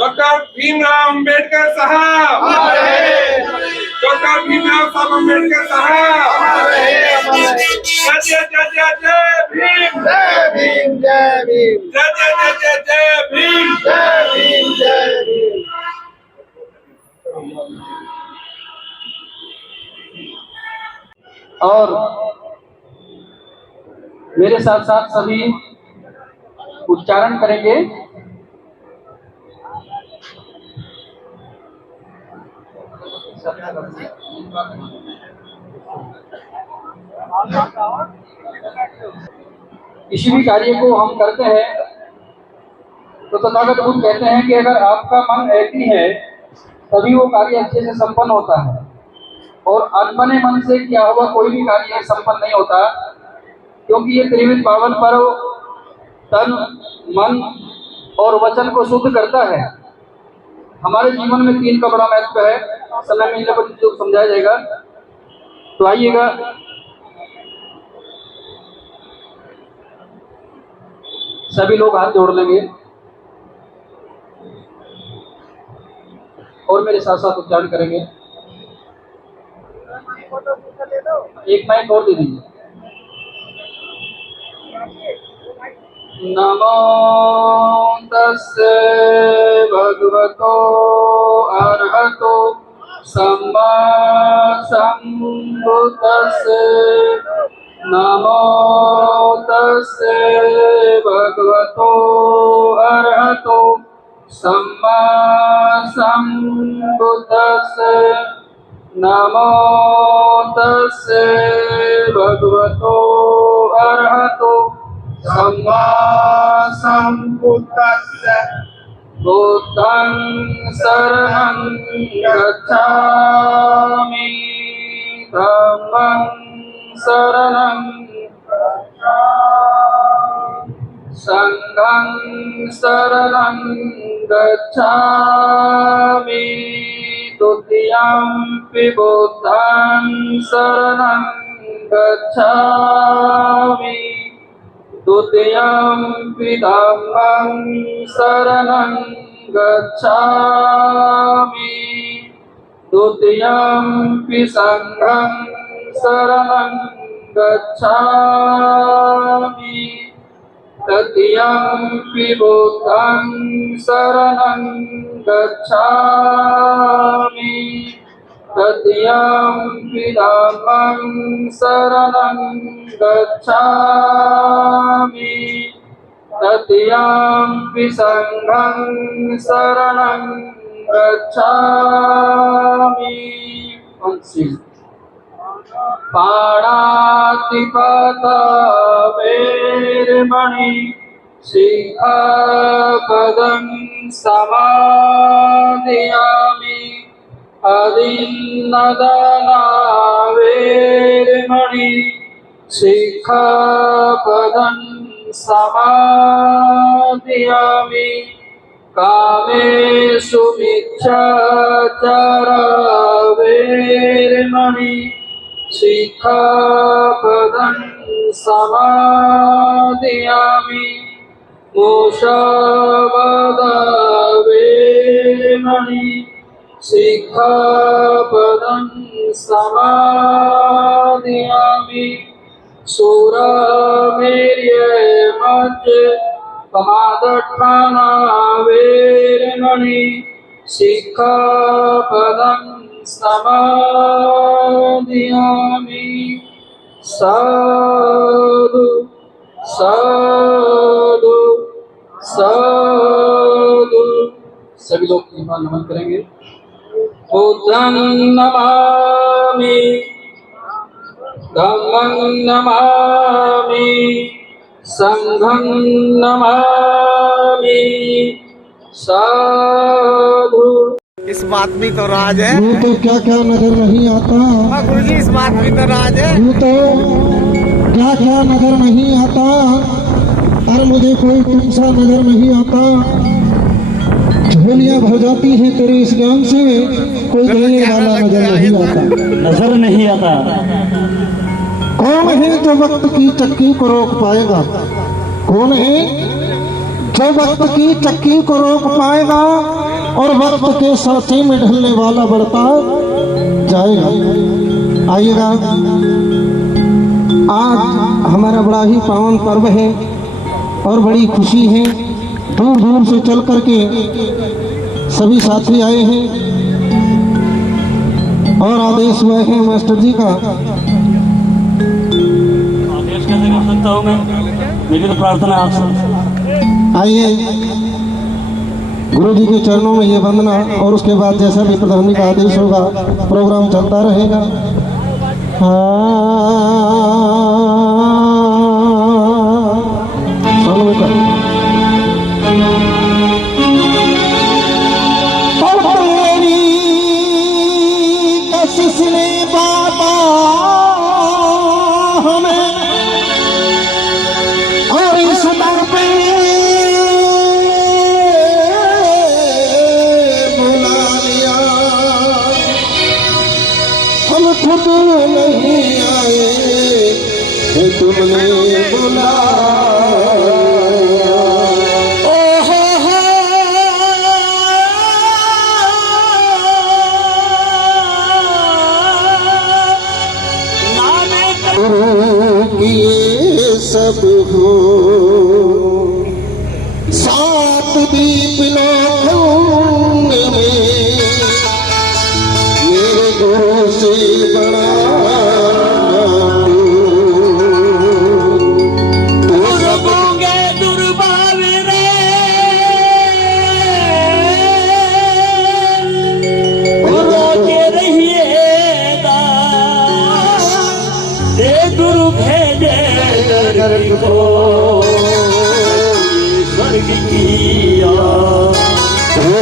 Doctor Bhimrao Ambedkar साहब, doctor Bhimrao Saheb Ambedkar साहब, जय जय जय जय जय भीम, जय भीम जय भीम जय जय जय जय जय भीम, जय भीम जय भीम। और मेरे साथ साथ सभी उच्चारण करेंगे। किसी भी कार्य को हम करते हैं तो तथागत बुद्ध कहते हैं कि अगर आपका मन एक ही है तभी वो कार्य अच्छे से संपन्न होता है, और अनबने मन से किया हुआ कोई भी कार्य संपन्न नहीं होता, क्योंकि ये त्रिविध पावन पर्व तन, मन और वचन को शुद्ध करता है। हमारे जीवन में 3 का बड़ा महत्व है, समय मिलने पर जो समझाया जाएगा। तो आइएगा, सभी लोग हाथ जोड़ लेंगे और मेरे साथ साथ उच्चारण करेंगे। एक माइक और दे दीजिए। नमो तस्से भगवतो अरहतो सम्मा सम्बुद्धिस्से। नमो तस्से भगवतो अरहतो सम्मा सम्बुद्धिस्से। नमो तस्से भगवतो अरहतो सम्मा सम्बुद्धिस्से। बुद्धं शरणं गच्छामि, धम्मं शरणं संघं शरणं गच्छामि, द्वितीयंपि बुद्धं शरणं गच्छामि, द्वितीयंपि धम्मं शरणं गच्छामि, द्वितीयंपि संघं शरणं गच्छामि, तृतीयंपि बुद्धं शरणं गच्छामि, तृतीयंपि धम्मं शरणं गच्छामि, तृतीयंपि संघं शरणं गच्छामि। पाणातिपाता वेरमणि सिक्खापदं समादयामि, अदिन्नदाना वेरमणि सिक्खापदं समादयामि, कामेषु मिथ्याचारा वेरमणि सिक्खापदं समादयामि, मुसावादा वेरमणि सिक्खापदं समादयामि, सुरामेर्यमद्यपमादठाना वेरमणि सिक्खापदं समादयामि। साधु साधु साधु। सभी लोग नमन करेंगे। बुद्धं नमामि, धम्मं नमामि, संघं नमामि। साधु। इस बात भी तो राज है। यूँ तो क्या क्या नजर नहीं आता। गुरु जी, इस बात भी तो राज है। यूँ तो क्या क्या नजर नहीं आता, और मुझे कोई तुमसा नजर नहीं आता। झोलियाँ भर जाती हैं तेरे इस ज्ञान से, कोई देने वाला नजर नहीं आता। नजर नहीं आता। कौन है जो वक्त की चक्की को रोक पाएगा? कौन है जो वक्त की चक्की को रोक पाएगा? और वक्त के साथी में ढलने वाला बढ़ता जाएगा। आइएगा, आज हमारा बड़ा ही पावन पर्व है और बड़ी खुशी है। दूर दूर से चल करके सभी साथी आए हैं और आदेश हुए हैं मास्टर जी का। आदेश कैसे कर सकता हूँ मैं? मेरी तो प्रार्थना है आपसे। आइए, गुरु जी के चरणों में ये वंदना और उसके बाद जैसा भी प्रधानी का आदेश होगा प्रोग्राम चलता रहेगा। किसने बाबा हमें और इस दर पे बुला लिया, हम खुद नहीं आए, तुमने बुलाया। ये सब हो सात दीप लोखंड में, मेरे गुरु से बड़ा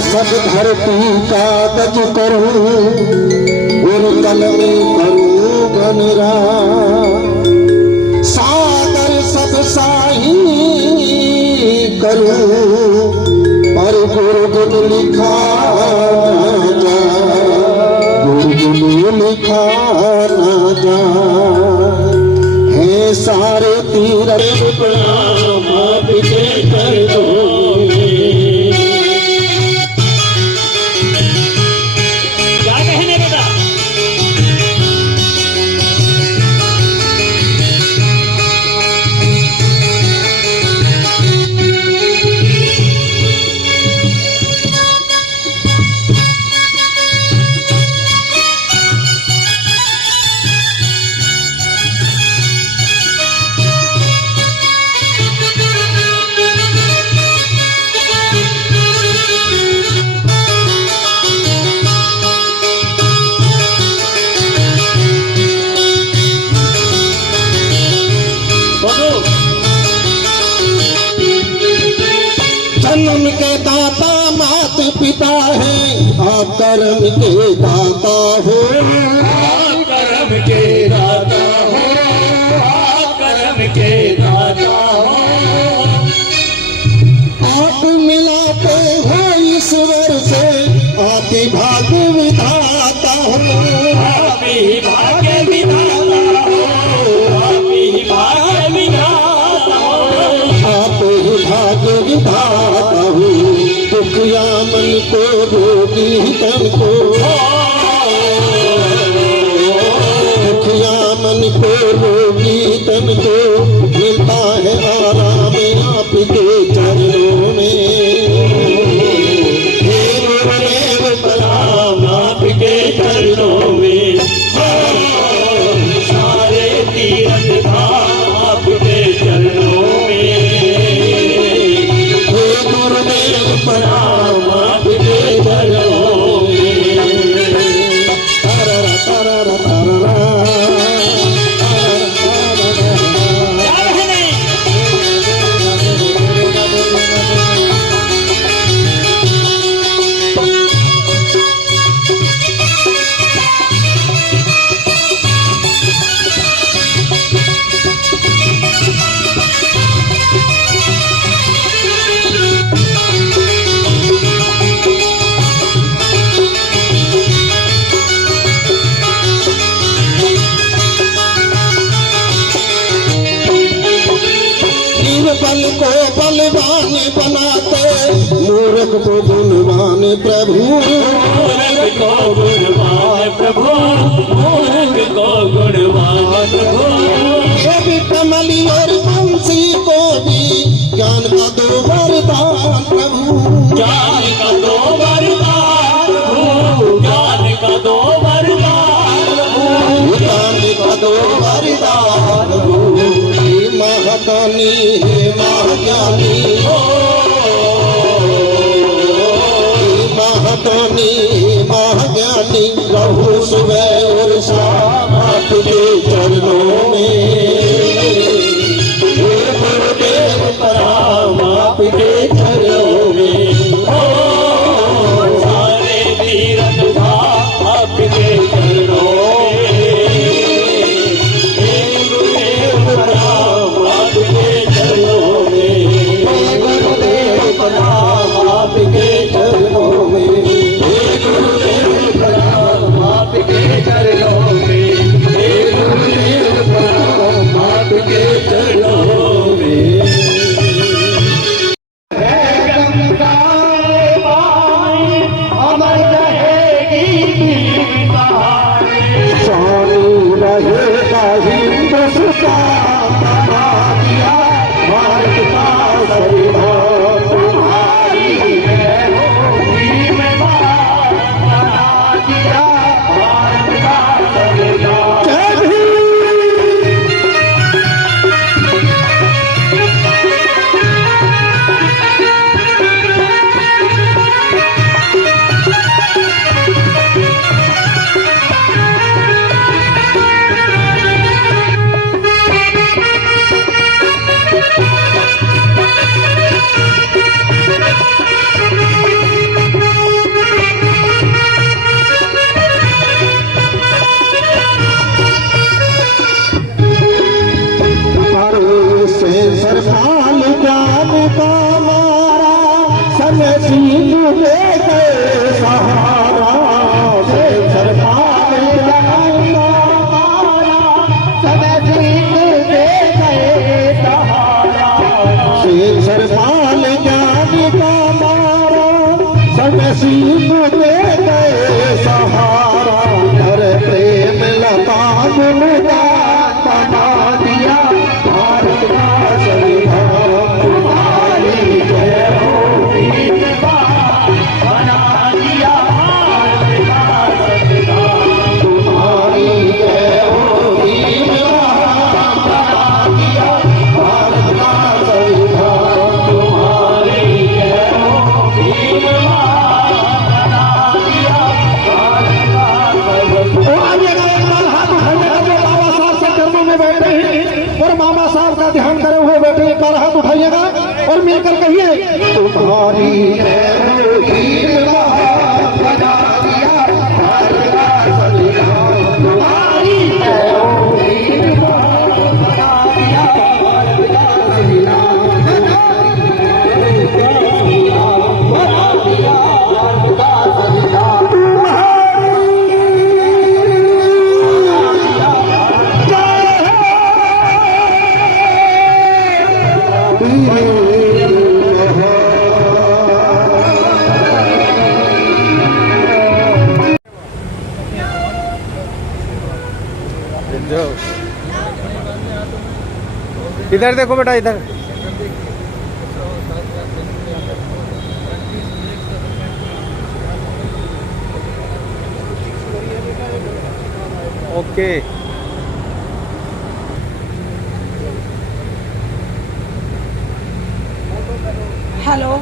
सब धरती का गज करूं और कलम करूं बनरा, सागर सब साही करूं पर गुरु लिखा ना जा, गुरु लिखा ना जा। है सारे तीरथ प्रणाम आपके कर दो, जन्म के दाता मात पिता है, आप कर्म के दाता हो, आप कर्म के दाता हो, आप कर्म के दाता हो। आप मिलाते हो ईश्वर से, आप ही भाग्य विधाता हो, आप ही भाग्य विधाता हो, आप ही भाग्य विधाता हो, आप ही भाग्य विधाता हो। दुखिया मन को रोगी तन को, दुखिया मन को रोगी तन को, मिलता है आराम आपके चरणों में। हे गुरुदेव प्रणाम आपके चरणों में, सारे तीरथ धाम आपके चरणों में। हे गुरुदेव प्रणाम आपके चरणों में। तररा तररा तररा मूर्ख को गुणवान प्रभु, मूर्ख को गुणवान प्रभु, मूर्ख को गुणवान प्रभु। कभी कमली और तुलसी को भी ज्ञान का दो वरदान प्रभु, ज्ञान का दो वरदान प्रभु, ज्ञान का दो वरदान प्रभु, ज्ञान का दो वरदान प्रभु। हे महादानी हे महाज्ञानी, महादानी महाज्ञानी, रहु सुबह और शाम आपके चरणों में। हे गुरुदेव प्रणाम आपके चरणों में। सारे तीरथ धाम आपके चरणों में। हे गुरुदेव प्रणाम आपके चरणों में। हे गुरुदेव प्रणाम आपके चरणों में। हे गुरुदेव प्रणाम आपके चरणों में। हे गुरुदेव प्रणाम आपके चरणों में। चालू रहेगा हिंदुस्तान बना दिया भारत का संविधान, तुम्हारी है होगी में भारत बना दिया भारत का संविधान। जय भीम। सेंसर पाल जान का मारा, समय सीन ले गए सहारा। सेंसर पाल जान का मारा, समय सीन ले गए सहारा। सेंसर पाल जान का मारा, समय सीन ले गए सहारा। हर प्रेम लता गुणगान बना दिया भारत का संविधान, तुम्हारी जय होगी बना दिया भारत का संविधान, तुम्हारी जय होगी बना दिया भारत का संविधान, तुम्हारी जय होगी बना दिया भारत का संविधान। हाथ उठाइएगा जो बाबा साहब के चरणों में बैठे हैं और मामा साहब का ध्यान करे हुए बैठे, एक बार हाथ उठाइएगा और मिलकर कहिए, तुम्हारी जय होगी बना दिया भारत का संविधान, तुम्हारी जय होगी बना दिया भारत का संविधान, बना दिया भारत का संविधान। इधर देखो बेटा, इधर। ओके। हेलो,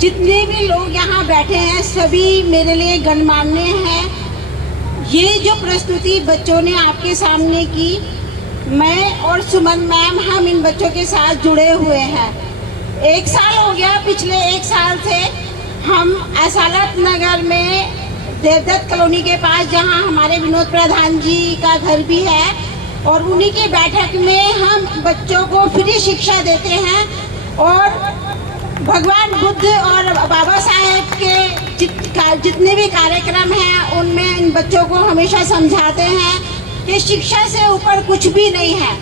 जितने भी लोग यहाँ बैठे हैं सभी मेरे लिए गणमान्य हैं। ये जो प्रस्तुति बच्चों ने आपके सामने की, मैं और सुमन मैम हम इन बच्चों के साथ जुड़े हुए हैं। 1 साल हो गया, पिछले 1 साल से हम असालत नगर में देवदत्त कॉलोनी के पास, जहाँ हमारे विनोद प्रधान जी का घर भी है, और उन्हीं की बैठक में हम बच्चों को फ्री शिक्षा देते हैं और भगवान बुद्ध और बाबा साहेब के जितने भी कार्यक्रम हैं उनमें इन बच्चों को हमेशा समझाते हैं कि शिक्षा से ऊपर कुछ भी नहीं है।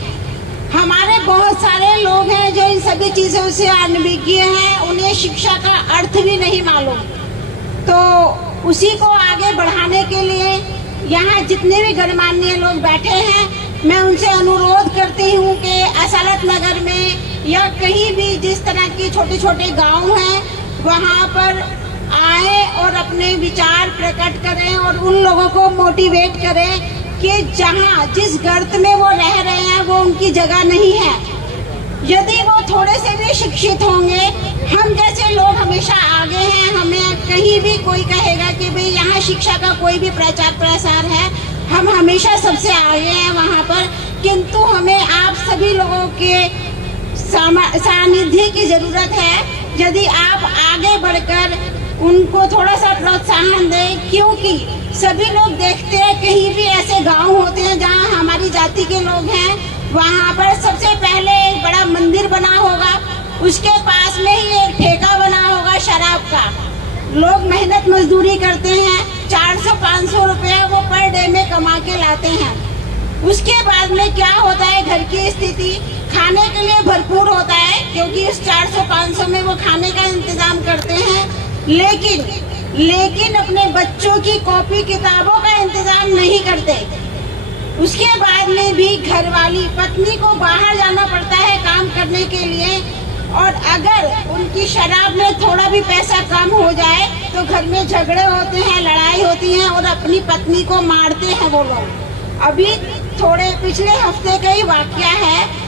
हमारे बहुत सारे लोग हैं जो इन सभी चीज़ों से अनभिज्ञ हैं, उन्हें शिक्षा का अर्थ भी नहीं मालूम। तो उसी को आगे बढ़ाने के लिए यहाँ जितने भी गणमान्य लोग बैठे हैं, मैं उनसे अनुरोध करती हूँ कि असालत नगर में या कहीं भी जिस तरह के छोटे छोटे गांव हैं, वहाँ पर आए और अपने विचार प्रकट करें और उन लोगों को मोटिवेट करें कि जहाँ जिस गर्त में वो रह रहे हैं वो उनकी जगह नहीं है। यदि वो थोड़े से भी शिक्षित होंगे, हम जैसे लोग हमेशा आगे हैं, हमें कहीं भी कोई कहेगा कि भाई यहाँ शिक्षा का कोई भी प्रचार प्रसार है, हम हमेशा सबसे आगे हैं वहाँ पर। किंतु हमें आप सभी लोगों के सानिध्य की जरूरत है। यदि आप आगे बढ़कर उनको थोड़ा सा प्रोत्साहन दें, क्योंकि सभी लोग देखते हैं कहीं भी ऐसे गांव होते हैं जहां हमारी जाति के लोग हैं, वहां पर सबसे पहले एक बड़ा मंदिर बना होगा, उसके पास में ही एक ठेका बना होगा शराब का। लोग मेहनत मजदूरी करते हैं, 400-500 रुपया वो पर डे में कमा के लाते हैं। उसके बाद में क्या होता है, घर की स्थिति खाने के लिए भरपूर होता है, क्योंकि उस 400-500 में वो खाने का इंतजाम करते हैं, लेकिन अपने बच्चों की कॉपी किताबों का इंतजाम नहीं करते। उसके बाद में भी घरवाली पत्नी को बाहर जाना पड़ता है काम करने के लिए, और अगर उनकी शराब में थोड़ा भी पैसा कम हो जाए तो घर में झगड़े होते हैं, लड़ाई होती है और अपनी पत्नी को मारते हैं वो लोग। अभी थोड़े पिछले हफ्ते का ही वाकया है,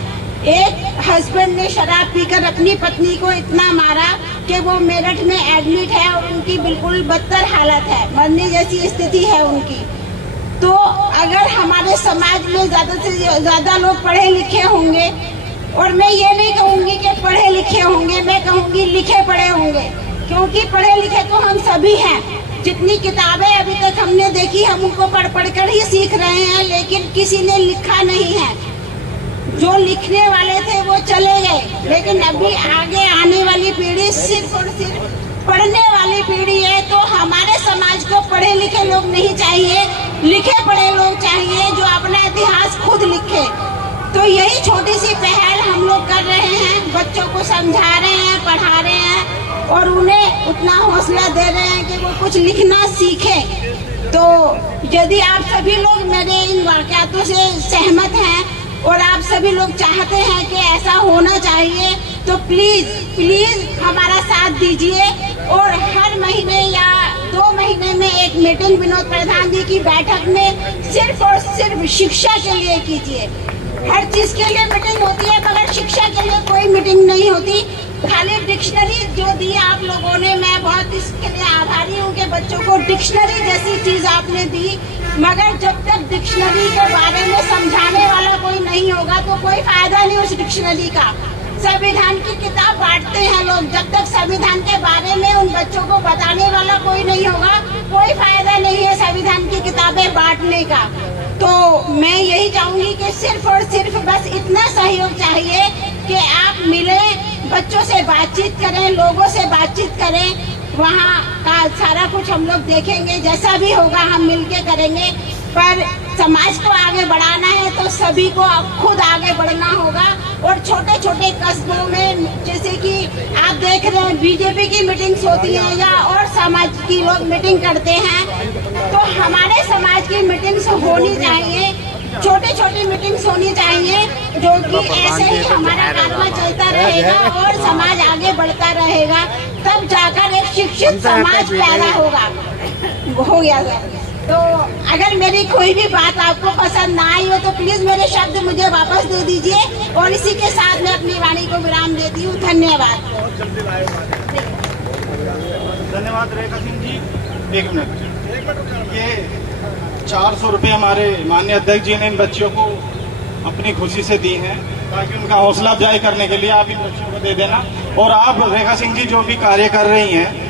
एक हस्बैंड ने शराब पीकर अपनी पत्नी को इतना मारा कि वो मेरठ में एडमिट है और उनकी बिल्कुल बदतर हालत है, मरने जैसी स्थिति है उनकी। तो अगर हमारे समाज में ज़्यादा से ज़्यादा लोग पढ़े लिखे होंगे, और मैं ये नहीं कहूँगी कि पढ़े लिखे होंगे, मैं कहूँगी लिखे पढ़े होंगे, क्योंकि पढ़े लिखे तो हम सभी हैं। जितनी किताबें अभी तक हमने देखी, हम उनको पढ़ कर ही सीख रहे हैं, लेकिन किसी ने लिखा नहीं है। जो लिखने वाले थे वो चले गए, लेकिन अभी आगे आने वाली पीढ़ी सिर्फ और सिर्फ पढ़ने वाली पीढ़ी है। तो हमारे समाज को पढ़े लिखे लोग नहीं चाहिए, लिखे पढ़े लोग चाहिए जो अपना इतिहास खुद लिखे। तो यही छोटी सी पहल हम लोग कर रहे हैं, बच्चों को समझा रहे हैं, पढ़ा रहे हैं और उन्हें उतना हौसला दे रहे हैं कि वो कुछ लिखना सीखें। तो यदि आप सभी लोग मेरे इन वाक़यातों से सहमत हैं और आप सभी लोग चाहते हैं कि ऐसा होना चाहिए, तो प्लीज हमारा साथ दीजिए और हर महीने या 2 महीने में एक मीटिंग विनोद प्रधान जी की बैठक में सिर्फ और सिर्फ शिक्षा के लिए कीजिए। हर चीज के लिए मीटिंग होती है, मगर शिक्षा के लिए कोई मीटिंग नहीं होती। खाली डिक्शनरी जो दी आप लोगों ने, मैं बहुत इसके लिए आभारी हूँ कि बच्चों को डिक्शनरी जैसी चीज आपने दी, मगर जब तक डिक्शनरी के बारे में समझाने वाला कोई नहीं होगा तो कोई फायदा नहीं उस डिक्शनरी का। संविधान की किताब बांटते हैं लोग, जब तक संविधान के बारे में उन बच्चों को बताने वाला कोई नहीं होगा, कोई फायदा नहीं है संविधान की किताबें बांटने का। तो मैं यही चाहूंगी कि सिर्फ और सिर्फ बस इतना सहयोग चाहिए कि आप मिले, बच्चों से बातचीत करें, लोगों से बातचीत करें, वहाँ का सारा कुछ हम लोग देखेंगे, जैसा भी होगा हम मिलके करेंगे। पर समाज को आगे बढ़ाना है तो सभी को खुद आगे बढ़ना होगा। और छोटे छोटे कस्बों में, जैसे कि आप देख रहे हैं बीजेपी की मीटिंग्स होती हैं या और समाज की लोग मीटिंग करते हैं, तो हमारे समाज की मीटिंग्स होनी चाहिए, छोटी छोटी मीटिंग्स होनी चाहिए, जो कि ऐसे ही हमारा कारवा चलता रहेगा और समाज आगे बढ़ता रहेगा, तब जाकर एक शिक्षित समाज पैदा होगा। हो गया सर। तो अगर मेरी कोई भी बात आपको पसंद ना आई हो तो प्लीज मेरे शब्द मुझे वापस दे दीजिए, और इसी के साथ मैं अपनी वाणी को विराम देती हूँ। धन्यवाद। धन्यवाद रेखा सिंह जी। 1 मिनट। ये 400 रुपये हमारे माननीय अध्यक्ष जी ने इन बच्चों को अपनी खुशी से दी हैं, ताकि उनका हौसला अफजाई करने के लिए आप इन बच्चों को दे देना। और आप रेखा सिंह जी जो भी कार्य कर रही हैं,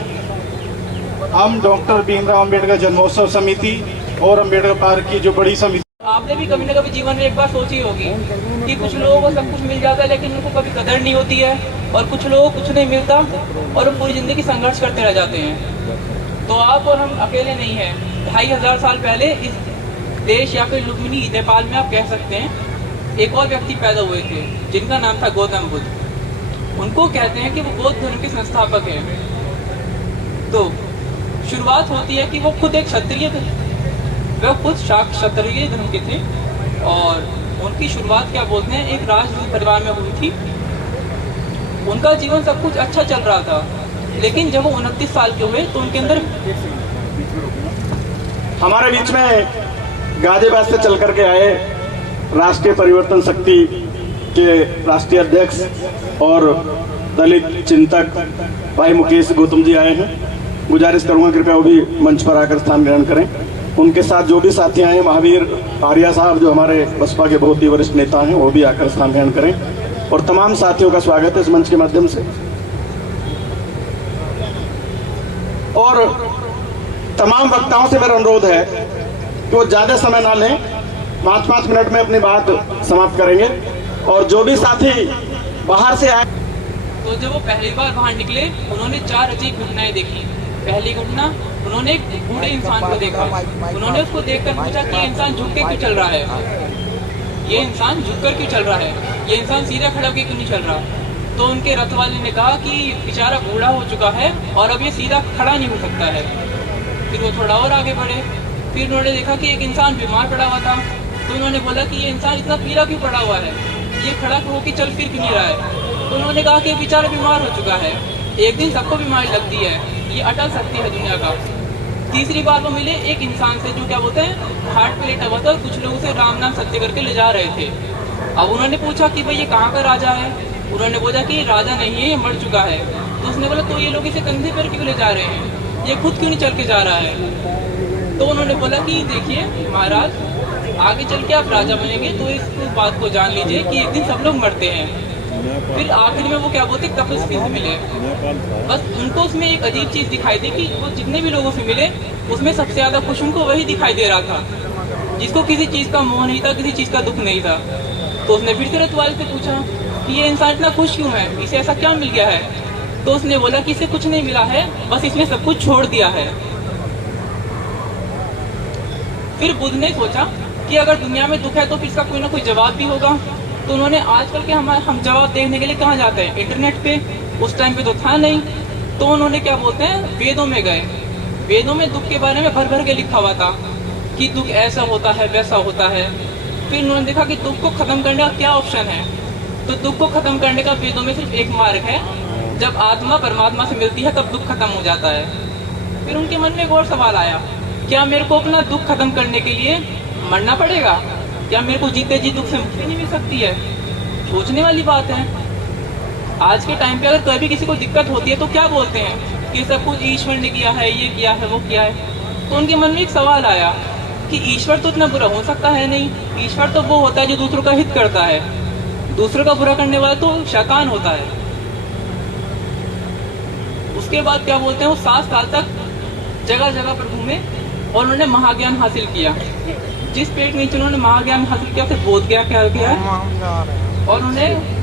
हम डॉक्टर भीमराव अंबेडकर जन्मोत्सव समिति और अंबेडकर पार्क की जो बड़ी समिति, आपने भी कभी न कभी जीवन में एक बार सोची होगी कि कुछ लोगों को सब कुछ मिल जाता है लेकिन उनको कभी कदर नहीं होती है, और कुछ लोगों को कुछ नहीं मिलता और वो पूरी जिंदगी संघर्ष करते रह जाते हैं। तो आप और हम अकेले नहीं हैं। 2500 साल पहले इस देश या फिर लुम्बिनी नेपाल में आप कह सकते हैं एक और व्यक्ति पैदा हुए थे जिनका नाम था गौतम बुद्ध। उनको कहते हैं कि वो बौद्ध धर्म के संस्थापक हैं। तो शुरुआत होती है कि वो खुद एक क्षत्रिय थे, वह खुद क्षत्रिय धर्म के थे और उनकी शुरुआत क्या बोलते हैं एक राजपूत परिवार में हुई थी। उनका जीवन सब कुछ अच्छा चल रहा था, लेकिन जब वो 29 साल के हुए तो उनके अंदर हमारे बीच में गाजियाबाद से चल करके आए राष्ट्रीय परिवर्तन शक्ति के राष्ट्रीय अध्यक्ष और दलित चिंतक भाई मुकेश गौतम जी आए हैं। गुजारिश करूंगा कृपया वो भी मंच पर आकर स्थान ग्रहण करें। उनके साथ जो भी साथी आए, महावीर आर्या साहब जो हमारे बसपा के बहुत ही वरिष्ठ नेता हैं, वो भी आकर स्थान ग्रहण करें और तमाम साथियों का स्वागत है इस मंच के माध्यम से। और तमाम वक्ताओं से मेरा अनुरोध है कि वो ज्यादा समय ना लें, 5-5 मिनट में अपनी बात समाप्त करेंगे। और जो भी साथी बाहर से आए, तो जब वो पहली बार बाहर निकले उन्होंने 4 अजीब घटनाएं देखी। पहली घटना, उन्होंने एक बूढ़े इंसान को देखा। उन्होंने उसको देखकर पूछा कि ये इंसान झुक के क्यों चल रहा है, ये इंसान झुककर क्यों चल रहा है, ये इंसान सीधा खड़ा होकर क्यों नहीं चल रहा। तो उनके रथ वाले ने कहा कि बेचारा बूढ़ा हो चुका है और अब ये सीधा खड़ा नहीं हो सकता है। फिर वो थोड़ा और आगे बढ़े, फिर उन्होंने देखा कि एक इंसान बीमार पड़ा हुआ था। तो उन्होंने बोला कि ये इंसान इतना पीला क्यों पड़ा हुआ है, ये खड़ा होकर चल फिर क्यों नहीं रहा है। तो उन्होंने कहा कि बेचारा बीमार हो चुका है, एक दिन सबको बीमारी लगती है, ये अटल सत्य है दुनिया का। तीसरी बार वो मिले एक इंसान से जो क्या बोलते हैं हार्ट पे लेटा हुआ था और कुछ लोग उसे राम नाम सत्य करके ले जा रहे थे। अब उन्होंने पूछा कि भाई ये कहाँ का राजा है। उन्होंने बोला कि ये राजा नहीं है, ये मर चुका है। तो उसने बोला तो ये लोग इसे कंधे पर क्यों ले जा रहे हैं, ये खुद क्यों नहीं चल के जा रहा है। तो उन्होंने बोला कि देखिए महाराज, आगे चल के आप राजा बनेंगे तो इस बात को जान लीजिए कि एक दिन सब लोग मरते हैं। फिर आखिर में वो क्या बोलते तपस्वी से मिले। बस उनको उसमें एक अजीब चीज दिखाई दी कि वो जितने भी लोगों से मिले उसमें सबसे ज्यादा खुश उनको वही दिखाई दे रहा था जिसको किसी चीज का मोह नहीं था, किसी चीज का दुख नहीं था। तो उसने फिर से रतवाले से पूछा कि ये इंसान इतना खुश क्यों है, इसे ऐसा क्या मिल गया है। तो उसने बोला कि इसे कुछ नहीं मिला है, बस इसने सब कुछ छोड़ दिया है। फिर बुद्ध ने सोचा कि अगर दुनिया में दुख है तो फिर इसका कोई ना कोई जवाब भी होगा। तो उन्होंने आजकल के हम जवाब देखने के लिए कहाँ जाते हैं, इंटरनेट पे। उस टाइम पे तो था नहीं, तो उन्होंने क्या बोलते हैं वेदों में गए। वेदों में दुख के बारे में भर भर के लिखा हुआ था कि दुख ऐसा होता है वैसा होता है। फिर उन्होंने देखा कि दुख को खत्म करने का क्या ऑप्शन है। तो दुख को खत्म करने का वेदों में सिर्फ एक मार्ग है, जब आत्मा परमात्मा से मिलती है तब दुख खत्म हो जाता है। फिर उनके मन में एक और सवाल आया, क्या मेरे को अपना दुख खत्म करने के लिए मरना पड़ेगा, क्या मेरे को जीते जी दुख से मुक्ति नहीं मिल सकती है। सोचने वाली बात है। आज के टाइम पे अगर कभी किसी को दिक्कत होती है तो क्या बोलते हैं कि सब कुछ ईश्वर ने किया है, ये किया है, वो किया है। तो उनके मन में एक सवाल आया कि ईश्वर तो इतना बुरा हो सकता है नहीं, ईश्वर तो वो होता है जो दूसरों का हित करता है, दूसरों का बुरा करने वाला तो शैतान होता है। उसके बाद क्या बोलते हैं वो 7 साल तक जगह जगह पर घूमे और उन्होंने महाज्ञान हासिल किया। जिस पेड़ के नीचे उन्होंने महाज्ञान हासिल किया फिर बोध गया क्या किया है। और उन्हें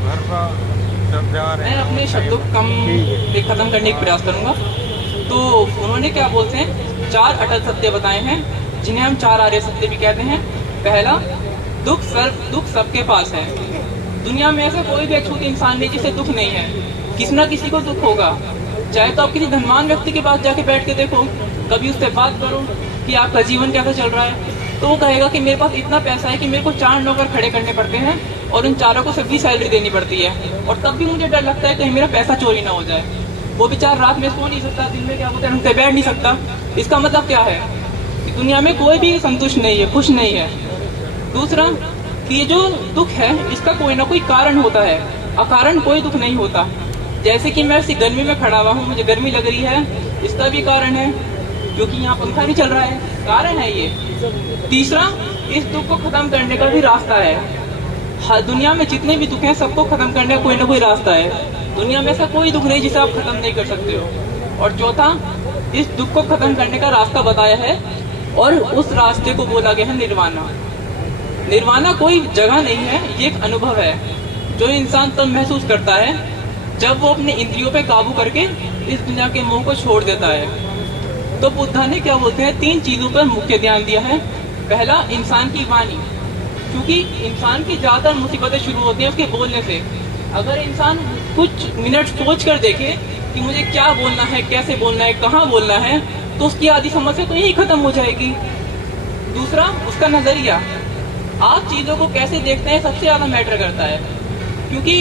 मैं अपने शब्दों को कम खत्म करने का प्रयास करूंगा। तो उन्होंने क्या बोलते हैं 4 अटल सत्य बताए हैं जिन्हें हम 4 आर्य सत्य भी कहते हैं। पहला, दुख सबके पास है। दुनिया में ऐसा कोई भी अछूत इंसान नहीं जिसे दुख नहीं है, किसी ना किसी को दुख होगा। चाहे तो आप किसी धनवान व्यक्ति के पास जाके बैठ के देखो, कभी उससे बात करो कि आपका जीवन कैसा चल रहा है, तो वो कहेगा कि मेरे पास इतना पैसा है कि मेरे को 4 नौकर खड़े करने पड़ते हैं और उन चारों को सभी सैलरी देनी पड़ती है, और तब भी मुझे डर लगता है कहीं मेरा पैसा चोरी ना हो जाए। वो बेचारा रात में सो नहीं सकता, दिन में क्या बोलते हैं बैठ नहीं सकता। इसका मतलब क्या है कि दुनिया में कोई भी संतुष्ट नहीं है, खुश नहीं है। दूसरा कि ये जो दुख है इसका कोई ना कोई कारण होता है, अकारण कोई दुख नहीं होता। जैसे कि मैं इसी गर्मी में खड़ा हुआ हूँ, मुझे गर्मी लग रही है, इसका भी कारण है क्योंकि यहाँ पंखा नहीं चल रहा है, कारण है ये। तीसरा, इस दुख को खत्म करने का भी रास्ता है। हर दुनिया में जितने भी दुख हैं सबको खत्म करने का कोई ना कोई रास्ता है। दुनिया में ऐसा कोई दुख नहीं जिसे आप खत्म नहीं कर सकते हो। और चौथा, इस दुख को खत्म करने का रास्ता बताया है और उस रास्ते को बोला गया है निर्वाणा। निर्वाणा कोई जगह नहीं है, ये एक अनुभव है जो इंसान तब महसूस करता है जब वो अपने इंद्रियों पे काबू करके इस दुनिया के मोह को छोड़ देता है। तो बुद्धा ने क्या बोलते हैं 3 चीजों पर मुख्य ध्यान दिया है। पहला, इंसान की वाणी। क्योंकि इंसान की ज़्यादातर मुसीबतें शुरू होती हैं उसके बोलने से। अगर इंसान कुछ मिनट सोच कर देखे कि मुझे क्या बोलना है, कैसे बोलना है, कहाँ बोलना है, तो उसकी आधी समस्या तो यही खत्म हो जाएगी। दूसरा, उसका नज़रिया, आप चीज़ों को कैसे देखते हैं सबसे ज़्यादा मैटर करता है। क्योंकि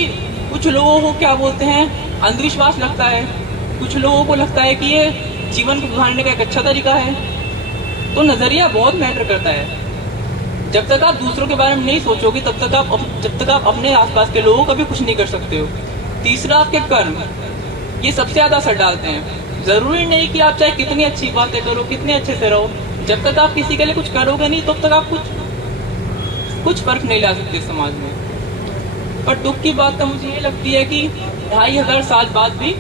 कुछ लोगों को क्या बोलते हैं, अंधविश्वास लगता है, कुछ लोगों को लगता है कि ये जीवन को गुजारने का एक अच्छा तरीका है। तो नज़रिया बहुत मैटर करता है। जब तक आप दूसरों के बारे में नहीं सोचोगे जब तक आप अपने आसपास के लोगों का भी कुछ नहीं कर सकते हो। तीसरा, आपके कर्म, ये सबसे ज़्यादा असर डालते हैं। ज़रूरी नहीं कि आप चाहे कितनी अच्छी बातें करो, कितने अच्छे से रहो, जब तक आप किसी के लिए कुछ करोगे नहीं तब तक आप कुछ फर्क नहीं ला सकते समाज में। पर दुख की बात तो मुझे ये लगती है कि 2500 साल बाद भी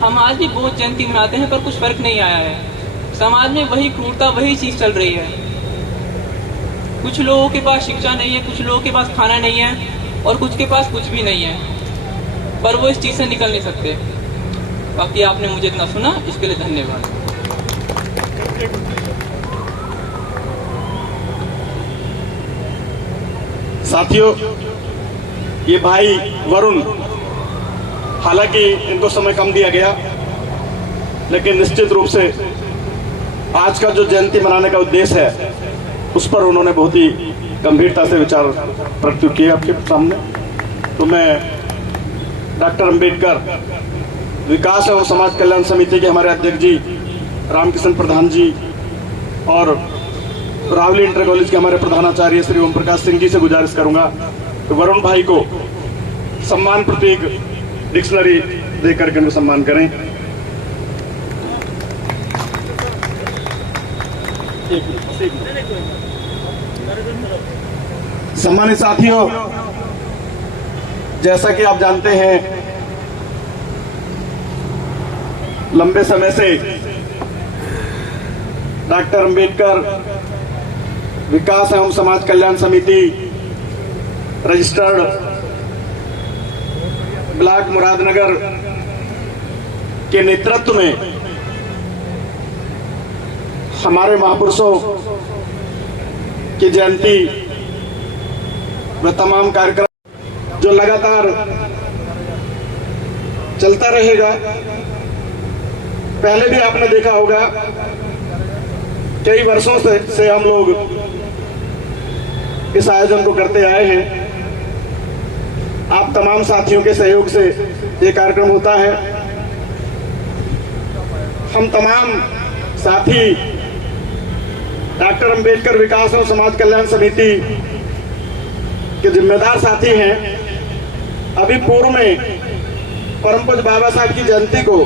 हम आज भी बहुत जयंती मनाते हैं पर कुछ फर्क नहीं आया है। समाज में वही क्रूरता, वही चीज़ चल रही है। कुछ लोगों के पास शिक्षा नहीं है, कुछ लोगों के पास खाना नहीं है और कुछ के पास कुछ भी नहीं है, पर वो इस चीज़ से निकल नहीं सकते। बाकी आपने मुझे इतना सुना, इसके लिए धन्यवाद। साथियों, ये भाई वरुण, हालांकि इनको समय कम दिया गया, लेकिन निश्चित रूप से आज का जो जयंती मनाने का उद्देश्य है उस पर उन्होंने बहुत ही गंभीरता से विचार प्रस्तुत किए आपके सामने। तो मैं डॉक्टर अंबेडकर विकास एवं समाज कल्याण समिति के हमारे अध्यक्ष जी रामकिशन प्रधान जी और रावली इंटर कॉलेज के हमारे प्रधानाचार्य श्री ओम प्रकाश सिंह जी से गुजारिश करूंगा तो वरुण भाई को सम्मान प्रतीक डिक्शनरी देकर के उनको सम्मान करें। सम्मानित साथियों, जैसा कि आप जानते हैं, लंबे समय से डॉक्टर अंबेडकर विकास एवं समाज कल्याण समिति रजिस्टर्ड ब्लॉक मुरादनगर के नेतृत्व में हमारे महापुरुषों की जयंती व तमाम कार्यक्रम जो लगातार चलता रहेगा। पहले भी आपने देखा होगा, कई वर्षों से हम लोग इस आयोजन को करते आए हैं। आप तमाम साथियों के सहयोग से ये कार्यक्रम होता है। हम तमाम साथी डॉक्टर अंबेडकर विकास एवं समाज कल्याण समिति के जिम्मेदार साथी हैं। अभी पूर्व में परम पूज्य बाबा साहब की जयंती को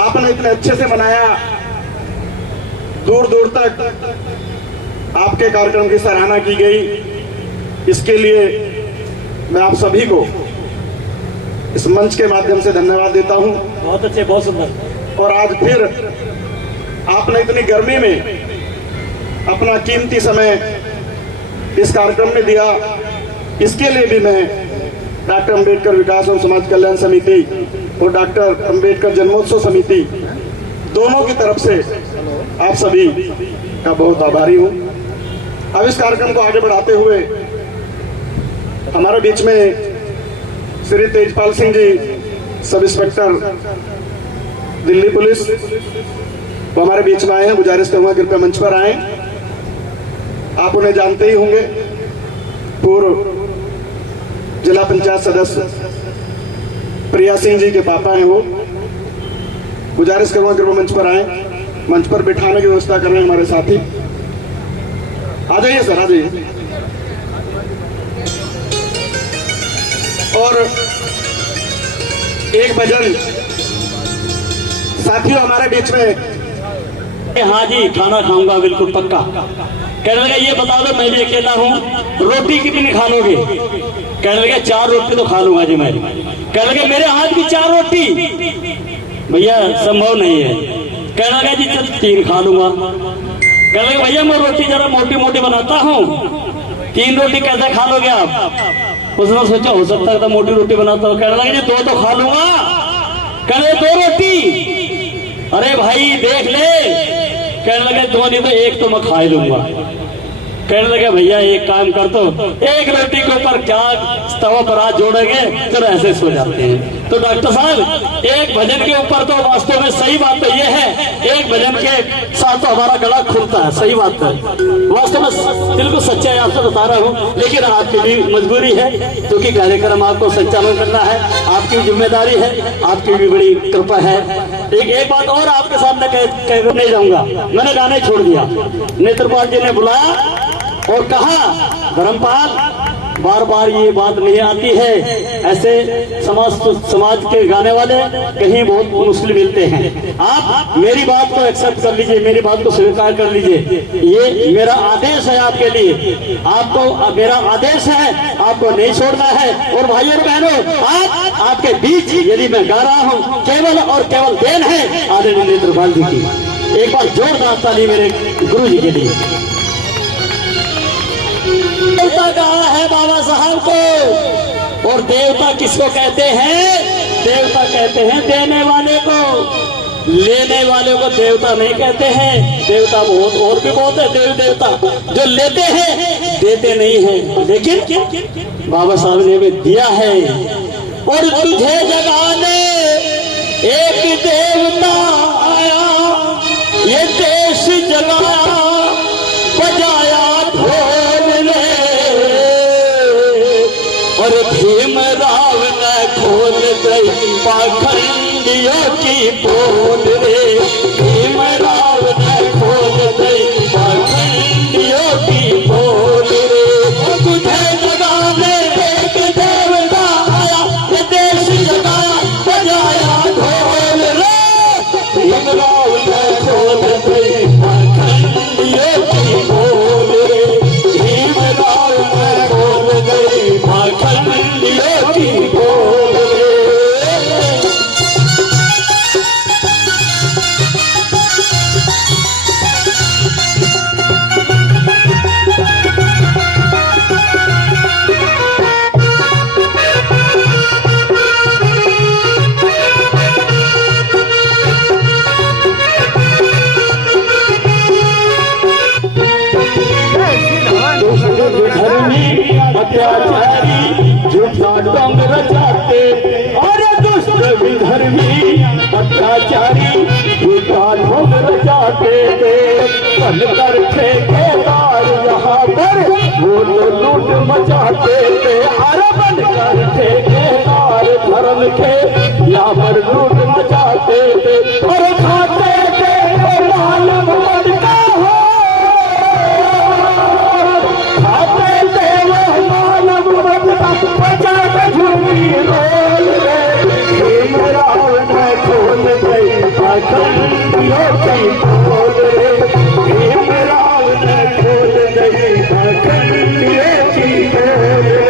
आपने इतने अच्छे से मनाया, दूर दूर तक आपके कार्यक्रम की सराहना की गई। इसके लिए मैं आप सभी को इस मंच के माध्यम से धन्यवाद देता हूं। बहुत अच्छे, बहुत सुंदर। और आज फिर आपने इतनी गर्मी में अपना कीमती समय इस कार्यक्रम में दिया, इसके लिए भी मैं डॉक्टर अंबेडकर विकास एवं समाज कल्याण समिति और डॉक्टर अंबेडकर जन्मोत्सव समिति दोनों की तरफ से आप सभी का बहुत आभारी हूं। अब इस कार्यक्रम को आगे बढ़ाते हुए हमारे बीच में Shri Tejpal Singh ji, sub inspector Delhi police, वो हमारे बीच में आए हैं। गुजारिश करूंगा कृपया मंच पर आए। आप उन्हें जानते ही होंगे, पूर्व जिला पंचायत सदस्य प्रिया सिंह जी के पापा हैं वो। गुजारिश करूंगा कृपया मंच पर आए। मंच पर बिठाने की व्यवस्था कर रहे हैं हमारे साथी। आ जाइए सर, आ जाइए। और एक भजन साथियों हमारे बीच में। हाँ जी, खाना खाऊंगा बिल्कुल पक्का। कहने लगा ये बता दो मैं भी अकेला हूँ, रोटी कितनी खा लोगे? कहने लगा 4 रोटी तो खा लूंगा जी मैं। कहने लगा मेरे हाथ की 4 रोटी भैया संभव नहीं है। कहने लगा जी चल 3 खा लूंगा। कहने लगा भैया मैं रोटी जरा मोटी मोटी बनाता हूँ, 3 रोटी कैसे खा लोगे आप? उसने सोचा हो सकता है मोटी रोटी बनाता हूँ। कहने लगा जी 2 तो खा लूंगा। कहने 2 रोटी, अरे भाई देख ले। कहने लगे 2 नहीं तो 1 तो मैं खा ही लूंगा। कहने लगे भैया एक काम कर दो, एक रोटी के ऊपर क्या तवा पर हाथ जोड़ेंगे, चलो ऐसे सो जाते हैं। तो डॉक्टर साहब एक भजन के ऊपर तो वास्तव में सही बात तो ये है, एक भजन के साथ तो हमारा गला खुलता है, सही बात है, वास्तव में बिल्कुल सच्चाई आपसे बता रहा हूँ। लेकिन आपकी भी मजबूरी है क्योंकि कार्यक्रम आपको संचालन करना है, आपकी भी जिम्मेदारी है, आपकी भी बड़ी कृपा है। एक बात और आपके सामने कह नहीं जाऊंगा, मैंने गाना ही छोड़ दिया। नेत्रपाल जी ने बुलाया और कहा धर्मपाल बार बार ये बात नहीं आती है, ऐसे समाज के गाने वाले कहीं बहुत मुश्किल मिलते हैं। आप मेरी बात को एक्सेप्ट कर लीजिए, मेरी बात को स्वीकार कर लीजिए, ये मेरा आदेश है आपके लिए, आपको मेरा आदेश है, आपको नहीं छोड़ना है। और भाइयों और बहनों आपके बीच यदि मैं गा रहा हूँ केवल और केवल देन है आदरणीय नेत्रपाल जी की। एक बार जोरदार ताली मेरे गुरु जी के लिए। देवता कहा है बाबा साहब को, और देवता किसको कहते हैं? देवता कहते हैं देने वाले को, लेने वाले को देवता नहीं कहते हैं। देवता बहुत और भी बहुत है, देव देवता जो लेते हैं देते नहीं है, लेकिन बाबा साहब ने भी दिया है। और तुझे जगाने एक देवता आया, ये देश जगाया बजाया और भीमराव ने खोल गई पाखंडियों की पोल रे, भीमराव ने खोल गई पाखंडियों की पोल रे। तुझे जगाने एक देवता आया, ये देश जगाया बजाया ढोल रे, भीमराव ने खोल गई पाखंडियों की पोल रे, भीमराव ने खोल गई पाखंडियों की पोल रे। अत्याचारी झूठा ढंग रचाते, और दुष्ट विधर्मी अत्याचारी झूठा ढंग रचाते थे। बन कर ठेकेदार यहाँ पर वो लूट मचाते थे, अरे बन कर ठेकेदार धर्म के यहाँ पर लूट मचाते थे। और खाते थे माल मद का हो, भीमराव ने खोल गई पाखंडियों की पोल रे, भीमराव ने खोल गई पाखंडियों की पोल रे।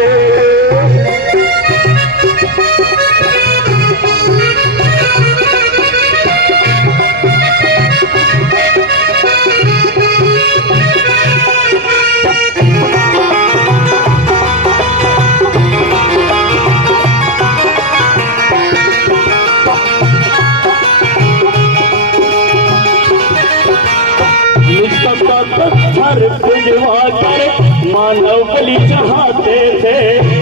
मानव बलि चढ़ाते थे,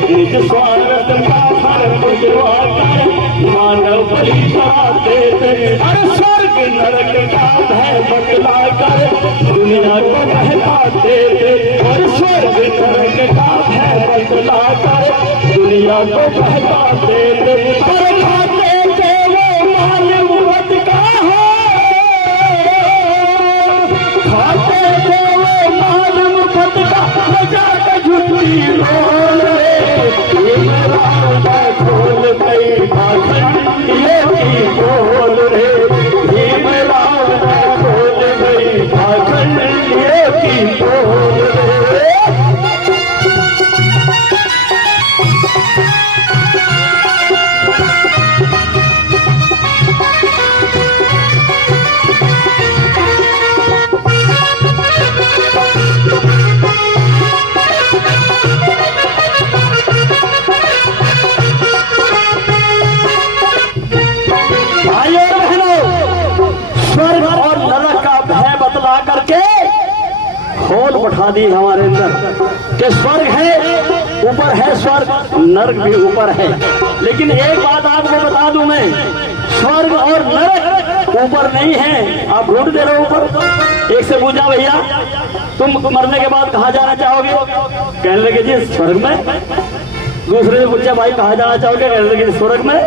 निज स्वार्थ का हर बुझवा कर मानव बलि चढ़ाते थे। अरे स्वर्ग नरक का भय बतला कर दुनिया को बहलाते थे, और स्वर्ग नरक का भय बतला कर दुनिया को बहलाते थे। पर खाते थे वो मानव मत का हो, खाते थे वो मानव मत का झूठी बोल रे, भीमराव ने खोल गई पाखंडियों की पोल रे, भीमराव ने खोल गई पाखंडियों की पोल रे। खोल बैठा दी हमारे अंदर कि स्वर्ग है, ऊपर है स्वर्ग, नरक भी ऊपर है। लेकिन एक बात आपको बता दूं मैं, स्वर्ग और नरक ऊपर नहीं है, आप ढूंढ दे रहे हो ऊपर। एक से पूछा, भैया तुम मरने के बाद कहाँ जाना चाहोगे? कहने लगे जी स्वर्ग में। दूसरे से पूछा, भाई कहाँ जाना चाहोगे? कहने लगे स्वर्ग में।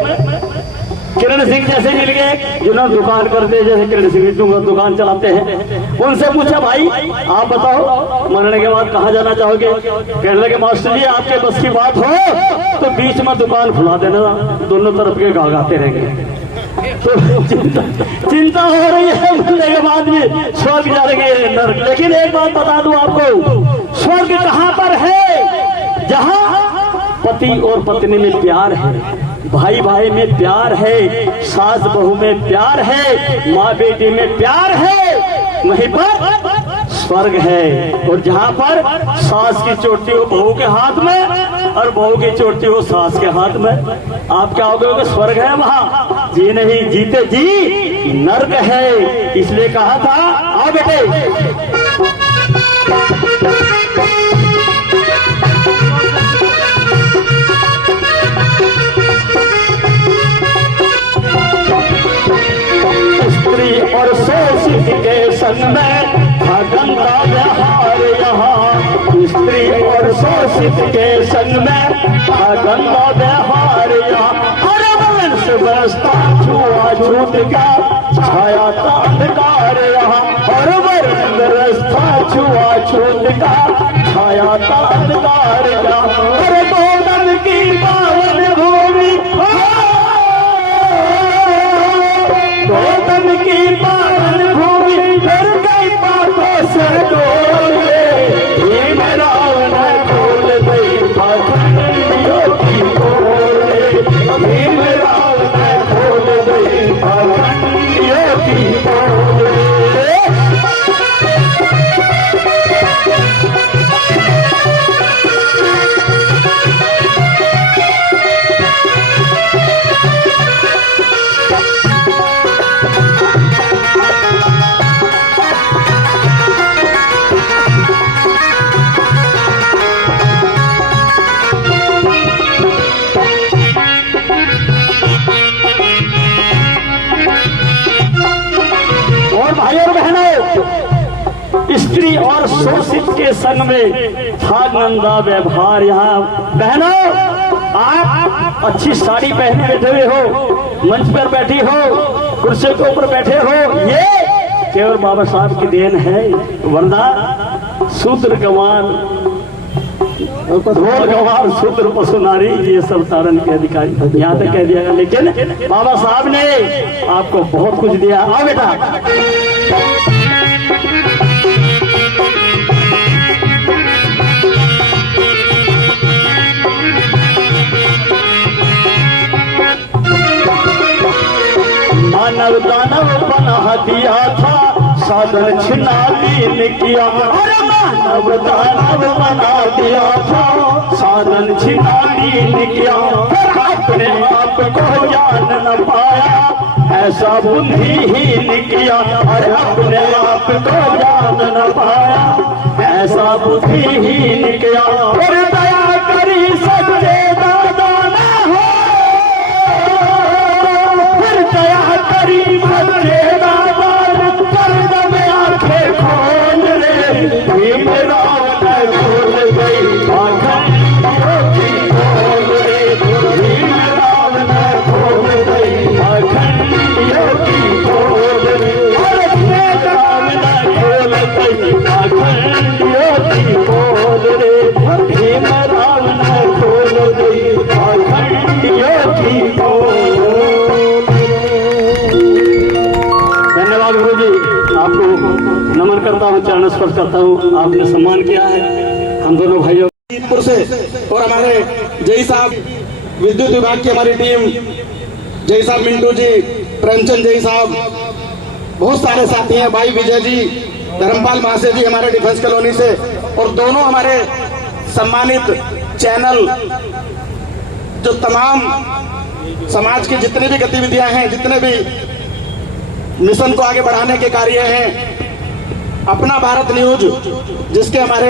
किरण सिंह जैसे मिल गए जिन्होंने दुकान करते हैं, जैसे किरण सिंह दुकान चलाते हैं, उनसे पूछा, भाई आप बताओ मरने के बाद कहाँ जाना चाहोगे? कहने लगे मास्टर जी आपके बस की बात हो तो बीच में दुकान खुला देना, दोनों तरफ के गाते रहेंगे। तो चिंता हो रही है मरने के बाद भी स्वर्ग जाएंगे नरक। लेकिन एक बात बता दूं आपको, स्वर्ग कहाँ पर है? जहाँ पति और पत्नी में प्यार है, भाई भाई में प्यार है, सास बहू में प्यार है, माँ बेटी में प्यार है, वहीं पर स्वर्ग है। और जहाँ पर सास की चोटी हो बहू के हाथ में और बहू की चोटी हो सास के हाथ में, आप क्या हो गए? स्वर्ग है वहाँ। जी नहीं, जीते जी नर्क है। इसलिए कहा था, आओ बेटे और शोषित के संग में गंदा व्यवहार यहाँ, स्त्री और शोषित के संग में गंदा व्यवहार यहाँ। हर वंश व्यवस्था छुआछूत का छाया का अंधकार यहाँ, हर वंश व्यवस्था छुआछूत का छाया का अंधकार यहाँ। हर गोदन की पावन भूमि, गोदन की पावन भूमि, फिर कई बातों से डोले, ये मेरा न खोल दे पाखंडियों की खोले, ये मेरा न खोल दे पाखंडियों की खोले। भाइयों और बहनों, स्त्री और शोषित के संग में था गंदा व्यवहार यहाँ। बहनों, आप अच्छी साड़ी पहने बैठे हुए हो, मंच पर बैठी हो, कुर्सी के ऊपर बैठे हो, ये केवल बाबा साहब की देन है। वरना शूद्र गंवार, ढोल गंवार, शूद्र पशु नारी, ये सब तारण के अधिकारी, यहाँ तक कह दिया गया। लेकिन बाबा साहब ने आपको बहुत कुछ दिया। आओ बेटा, मानव दानव बना दिया था, साधन छिना लीन किया। अरे मानव दानव बना दिया था, साधन छिना लीन किया। फिर अपने आप को जान न पाया, ऐसा बुद्धिहीन किया। अरे अपने आप को जान न पाया, ऐसा बुद्धिहीन किया। फिर दया करी सच्चे दादा न हो, फिर दया करी सच्चे दादा कर दबे आंखें खोल रे, भीम राव ने खोल गई आंखें खोल रे, भीम राव ने खोल गई आंखें खोल रे, भीम राव ने खोल गई आंखें खोल रे, भीम राव ने खोल गई आंखें खोल। धन्यवाद गुरु जी, आपको नमन करता हूँ, चरण स्पर्श करता हूँ। आपने सम्मान किया है हम दोनों भाइयों से। और हमारे जय साहब विद्युत विभाग की हमारी टीम, जय साहब मिंटू जी, प्रेमचंद जय साहब, बहुत सारे साथी हैं, भाई विजय जी, धर्मपाल महाशय जी हमारे डिफेंस कॉलोनी से, और दोनों हमारे सम्मानित चैनल जो तमाम समाज की जितनी भी गतिविधियां हैं, जितने भी मिशन को आगे बढ़ाने के कार्य हैं, अपना भारत न्यूज, जिसके हमारे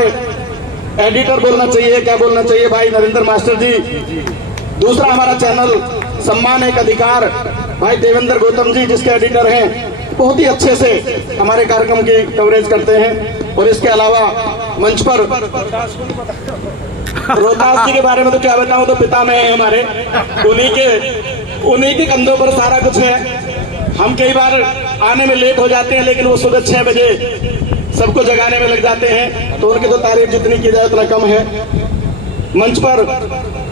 एडिटर बोलना चाहिए, क्या बोलना चाहिए भाई नरेंद्र मास्टर जी। दूसरा हमारा चैनल सम्मान एक अधिकार, भाई देवेंद्र गौतम जी जिसके एडिटर हैं, बहुत ही अच्छे से हमारे कार्यक्रम की कवरेज करते हैं। और इसके अलावा मंच पर रोहतास जी के बारे में तो क्या बताऊं, तो पिता में है हमारे, उन्हीं के कंधों पर सारा कुछ है। हम कई बार आने में लेट हो जाते हैं, लेकिन वो सुबह 6 बजे सबको जगाने में लग जाते हैं, तो उनकी तो तारीफ जितनी की जाए उतना कम है। मंच पर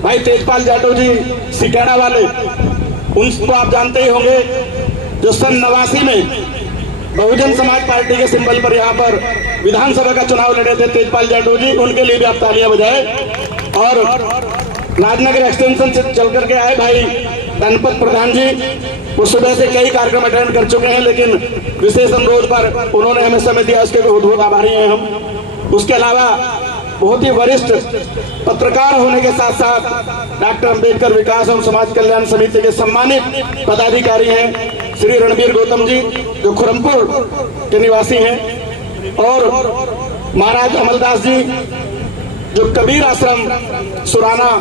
भाई तेजपाल जाटव जी सिकाड़ा वाले, उनको आप जानते ही होंगे, जो सन 89 में बहुजन समाज पार्टी के सिंबल पर यहाँ पर विधानसभा का चुनाव लड़े थे तेजपाल जाटव जी, उनके लिए भी आप तालियां बजाएं। और राजनगर एक्सटेंशन से चल करके आए भाई धनपत प्रधान जी, वो सुबह से कई कार्यक्रम अटेंड कर चुके हैं, लेकिन विशेष अनुरोध पर उन्होंने हमें समय दिया, उसके बहुत बहुत आभारी हैं हम। उसके अलावा बहुत ही वरिष्ठ पत्रकार होने के साथ साथ डॉक्टर अंबेडकर विकास एवं समाज कल्याण समिति के सम्मानित पदाधिकारी हैं श्री रणबीर गौतम जी, जो खुरमपुर के निवासी हैं, और महाराज अमलदास जी जो कबीर आश्रम सुराना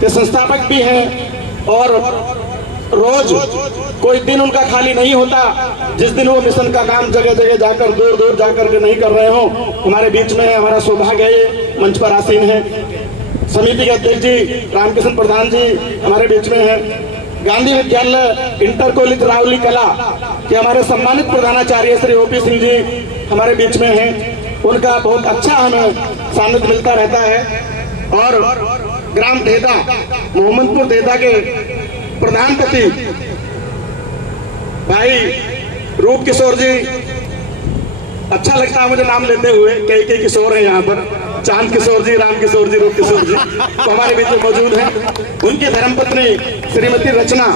के संस्थापक भी हैं। और रोज कोई दिन उनका खाली नहीं होता जिस दिन वो मिशन का काम जगह जगह जाकर दूर दूर जाकर के नहीं कर रहे हो, हमारे बीच में है। हमारा सौभाग्य है मंच पर आसीन है। समिति के अध्यक्ष जी रामकृष्ण प्रधान जी हमारे बीच में है। गांधी विद्यालय इंटर कॉलेज रावली कला के हमारे सम्मानित प्रधानाचार्य श्री ओपी सिंह जी हमारे बीच में हैं। उनका बहुत अच्छा हमें सानिध्य मिलता रहता है। और ग्राम देदा मोहम्मदपुर देदा के प्रधानपति भाई रूप किशोर जी, अच्छा लगता है मुझे नाम लेते हुए, कई किशोर हैं यहाँ पर, चांद किशोर जी, राम किशोर जी, रूप किशोर जी तो हमारे बीच में मौजूद हैं। उनकी धर्मपत्नी श्रीमती रचना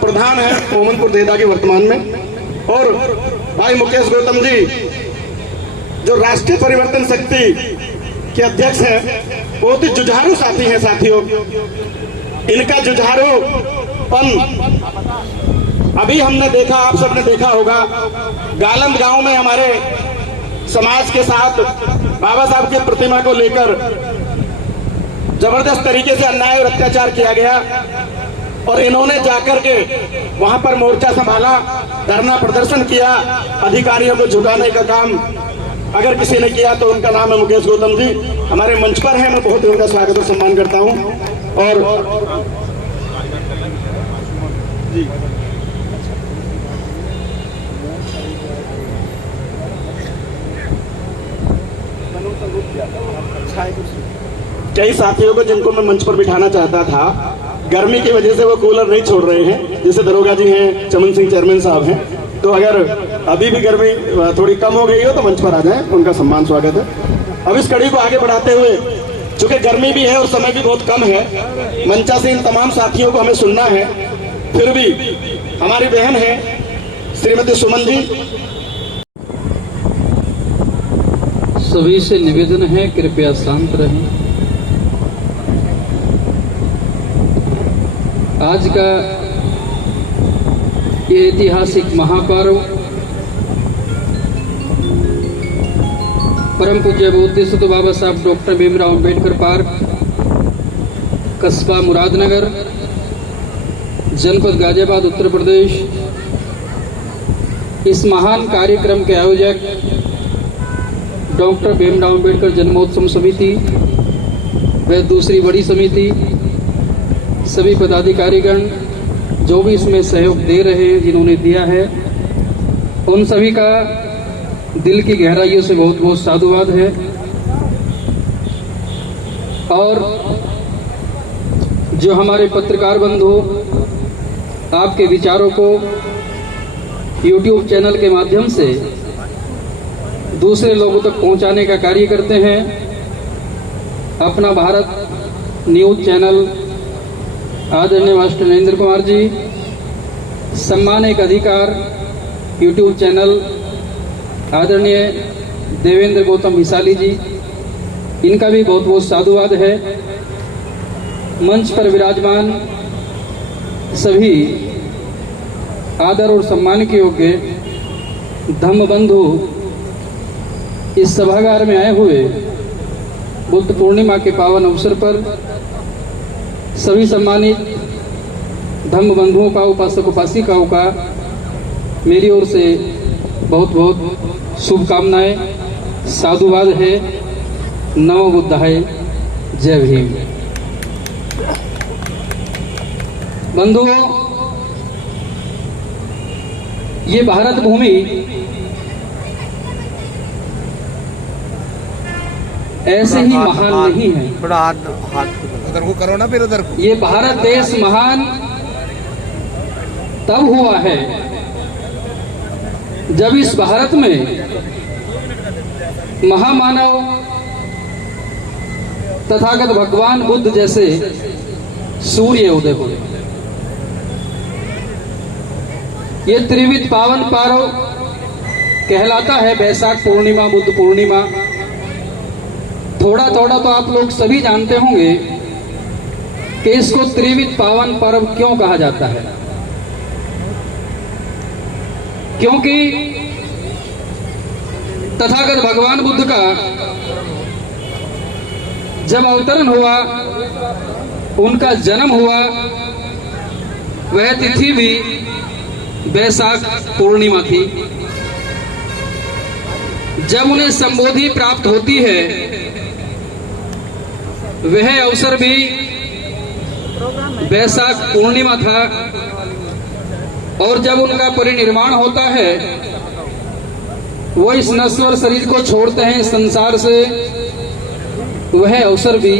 प्रधान है मोहम्मदपुर देदा की वर्तमान में। और भाई मुकेश गौतम जी जो राष्ट्रीय परिवर्तन शक्ति के अध्यक्ष हैं, बहुत ही जुझारू साथी हैं। साथियों, इनका जुझारूपन अभी हमने देखा, आप सबने देखा होगा, गालंद गांव में हमारे समाज के साथ बाबा साहब की प्रतिमा को लेकर जबरदस्त तरीके से अन्याय और अत्याचार किया गया, और इन्होंने जाकर के वहां पर मोर्चा संभाला, धरना प्रदर्शन किया, अधिकारियों को झुकाने का काम अगर किसी ने किया तो उनका नाम है मुकेश गौतम जी। हमारे मंच पर हैं, मैं बहुत ही उनका स्वागत और सम्मान करता हूं। और जी कई साथियों को जिनको मैं मंच पर बिठाना चाहता था, गर्मी की वजह से वो कूलर नहीं छोड़ रहे हैं, जैसे दरोगा जी हैं, चमन सिंह चेयरमैन साहब हैं। तो अगर अभी भी गर्मी थोड़ी कम हो गई हो तो मंच पर आ जाएं, उनका सम्मान स्वागत है। अब इस कड़ी को आगे बढ़ाते हुए, चूंकि गर्मी भी है और समय भी बहुत कम है, मंचासीन तमाम साथियों को हमें सुनना है, फिर भी हमारी बहन है श्रीमती सुमन जी। सभी से निवेदन है कृपया शांत रहें। आज का ये ऐतिहासिक महापर्व परम पूज्य बोधिसत्व तो बाबा साहब डॉक्टर भीमराव अंबेडकर पार्क, कस्बा मुरादनगर, जनपद गाजियाबाद, उत्तर प्रदेश। इस महान कार्यक्रम के आयोजक डॉक्टर भीमराव अंबेडकर जन्मोत्सव समिति व दूसरी बड़ी समिति, सभी पदाधिकारीगण जो भी इसमें सहयोग दे रहे हैं, जिन्होंने दिया है, उन सभी का दिल की गहराइयों से बहुत बहुत साधुवाद है। और जो हमारे पत्रकार बंधु आपके विचारों को YouTube चैनल के माध्यम से दूसरे लोगों तक पहुंचाने का कार्य करते हैं, अपना भारत न्यूज चैनल आदरणीय मास्टर नरेंद्र कुमार जी, सम्मान एक अधिकार YouTube चैनल आदरणीय देवेंद्र गौतम विशाली जी, इनका भी बहुत बहुत साधुवाद है। मंच पर विराजमान सभी आदर और सम्मान के योग्य धम्म बंधु इस सभागार में आए हुए बुद्ध पूर्णिमा के पावन अवसर पर सभी सम्मानित धम्म बंधुओं का, उपासक उपासिकाओं का मेरी ओर से बहुत बहुत शुभकामनाएं, साधुवाद है। नमो बुद्धाय, जय भीम। बंधुओं, ये भारत भूमि ऐसे ही महान नहीं है। थोड़ा हाथ उधर को करो ना, फिर उधर को। ये भारत देश महान तब हुआ है जब इस भारत में महामानव तथागत भगवान बुद्ध जैसे सूर्य उदय हुए। ये त्रिविध पावन पर्व कहलाता है वैशाख पूर्णिमा, बुद्ध पूर्णिमा। थोड़ा थोड़ा तो आप लोग सभी जानते होंगे कि इसको त्रिविध पावन पर्व क्यों कहा जाता है। क्योंकि तथागत भगवान बुद्ध का जब अवतरण हुआ, उनका जन्म हुआ, वह तिथि भी वैशाख पूर्णिमा थी। जब उन्हें संबोधि प्राप्त होती है, वह अवसर भी वैशाख पूर्णिमा था। और जब उनका परिनिर्वाण होता है, वो इस नश्वर शरीर को छोड़ते हैं संसार से, वह अवसर भी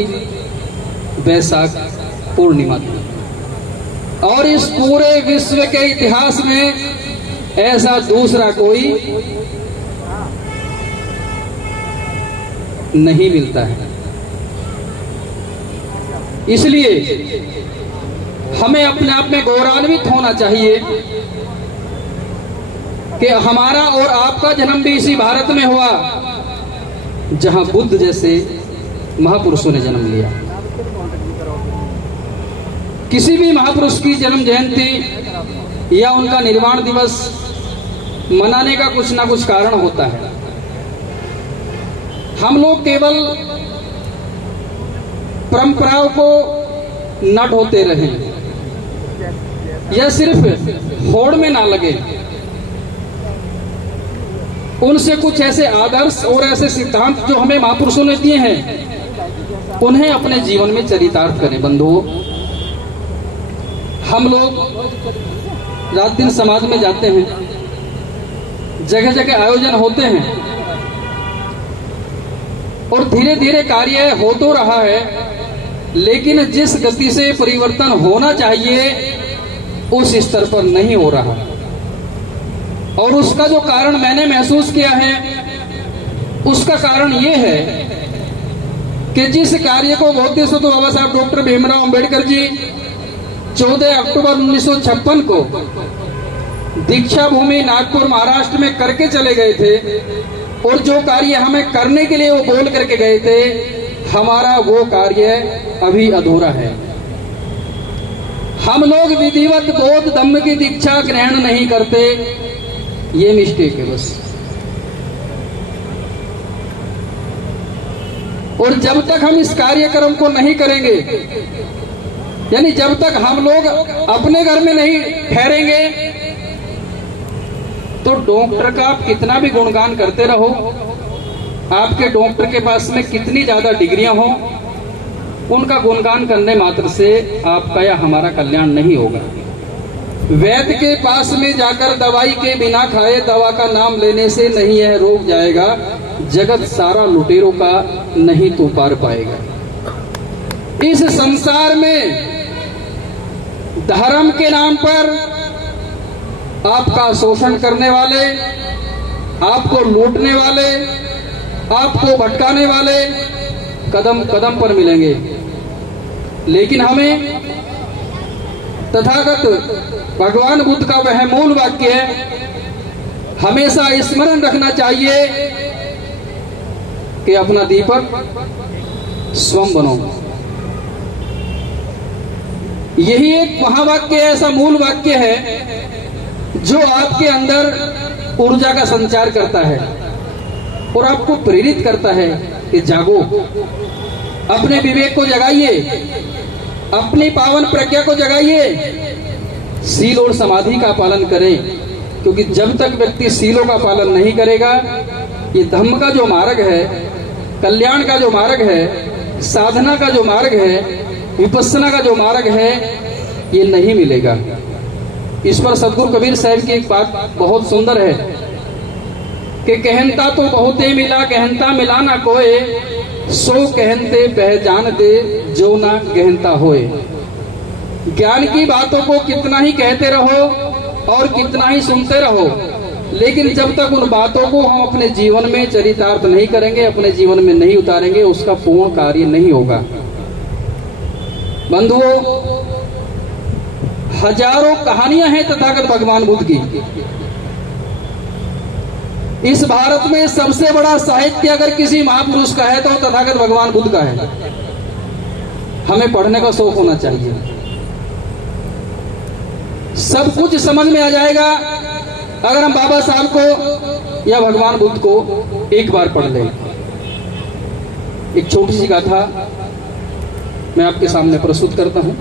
वैशाख पूर्णिमा थी। और इस पूरे विश्व के इतिहास में ऐसा दूसरा कोई नहीं मिलता है। इसलिए हमें अपने आप में गौरवान्वित होना चाहिए कि हमारा और आपका जन्म भी इसी भारत में हुआ जहां बुद्ध जैसे महापुरुषों ने जन्म लिया। किसी भी महापुरुष की जन्म जयंती या उनका निर्वाण दिवस मनाने का कुछ ना कुछ कारण होता है। हम लोग केवल परंपराओं को न ढोते रहें या सिर्फ होड़ में ना लगे, उनसे कुछ ऐसे आदर्श और ऐसे सिद्धांत जो हमें महापुरुषों ने दिए हैं, उन्हें अपने जीवन में चरितार्थ करें। बंधुओं, हम लोग रात दिन समाज में जाते हैं, जगह जगह आयोजन होते हैं और धीरे धीरे कार्य हो तो रहा है, लेकिन जिस गति से परिवर्तन होना चाहिए उस स्तर पर नहीं हो रहा। और उसका जो कारण मैंने महसूस किया है, उसका कारण ये है कि जिस कार्य को बोलते सो तो बाबा साहब डॉक्टर भीमराव अंबेडकर जी 14 अक्टूबर 1956 को दीक्षा भूमि नागपुर महाराष्ट्र में करके चले गए थे, और जो कार्य हमें करने के लिए वो बोल करके गए थे, हमारा वो कार्य अभी अधूरा है। हम लोग विधिवत बौद्ध धम्म की दीक्षा ग्रहण नहीं करते, ये मिस्टेक है बस। और जब तक हम इस कार्यक्रम को नहीं करेंगे, यानी जब तक हम लोग अपने घर में नहीं ठहरेंगे, तो डॉक्टर का आप कितना भी गुणगान करते रहो, आपके डॉक्टर के पास में कितनी ज्यादा डिग्रियां हो, उनका गुणगान करने मात्र से आपका या हमारा कल्याण नहीं होगा। वैद्य के पास में जाकर दवाई के बिना खाए दवा का नाम लेने से नहीं यह रोग जाएगा, जगत सारा लुटेरों का नहीं तू पार पाएगा। इस संसार में धर्म के नाम पर आपका शोषण करने वाले, आपको लूटने वाले, आपको भटकाने वाले कदम कदम पर मिलेंगे। लेकिन हमें तथागत भगवान बुद्ध का वह मूल वाक्य है, हमेशा स्मरण रखना चाहिए कि अपना दीपक स्वयं बनो। यही एक महावाक्य ऐसा मूल वाक्य है जो आपके अंदर ऊर्जा का संचार करता है। और आपको प्रेरित करता है कि जागो, अपने विवेक को जगाइए, अपनी पावन प्रज्ञा को जगाइए, सील और समाधि का पालन करें। क्योंकि जब तक व्यक्ति सीलों का पालन नहीं करेगा, ये धम्म का जो मार्ग है, कल्याण का जो मार्ग है, साधना का जो मार्ग है, विपස්සना का जो मार्ग है, ये नहीं मिलेगा। इस पर सदगुरु कबीर साहब की एक बात बहुत सुंदर है कि कहनता तो बहुते मिला, कहनता मिला ना कोई, सो कहनते पहचान दे जो ना कहनता होए। ज्ञान की बातों को कितना ही कहते रहो और कितना ही सुनते रहो, लेकिन जब तक उन बातों को हम अपने जीवन में चरितार्थ नहीं करेंगे, अपने जीवन में नहीं उतारेंगे, उसका पूर्ण कार्य नहीं होगा। बंधुओं, हजारों कहानियां हैं तथागत भगवान बुद्ध की। इस भारत में सबसे बड़ा साहित्य अगर किसी महापुरुष का है तो तथागत भगवान बुद्ध का है। हमें पढ़ने का शौक होना चाहिए, सब कुछ समझ में आ जाएगा अगर हम बाबा साहब को या भगवान बुद्ध को एक बार पढ़ लें। एक छोटी सी गाथा मैं आपके सामने प्रस्तुत करता हूं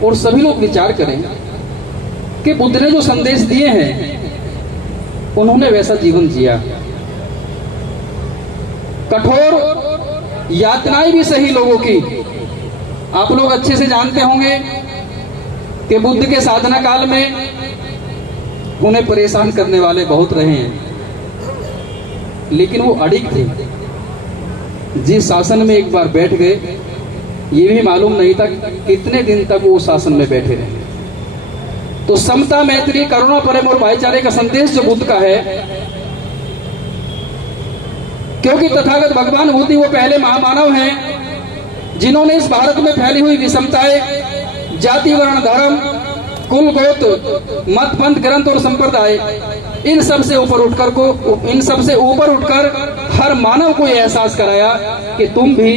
और सभी लोग विचार करें कि बुद्ध ने जो संदेश दिए हैं उन्होंने वैसा जीवन जिया। कठोर यातनाएं भी सही लोगों की। आप लोग अच्छे से जानते होंगे कि बुद्ध के साधना काल में उन्हें परेशान करने वाले बहुत रहे हैं, लेकिन वो अड़िग थे। जिस शासन में एक बार बैठ गए, ये भी मालूम नहीं था कितने दिन तक वो शासन में बैठे रहे। तो समता, मैत्री, करुणा, प्रेम और भाईचारे का संदेश जो बुद्ध का है, क्योंकि तथागत भगवान बुद्ध वो पहले महामानव हैं जिन्होंने इस भारत में फैली हुई विषमताएं, जाति, वर्ण, धर्म, कुल, गोत्र, मत, पंथ, ग्रंथ और संप्रदाय, इन सब से ऊपर उठकर हर मानव को यह एहसास कराया कि तुम भी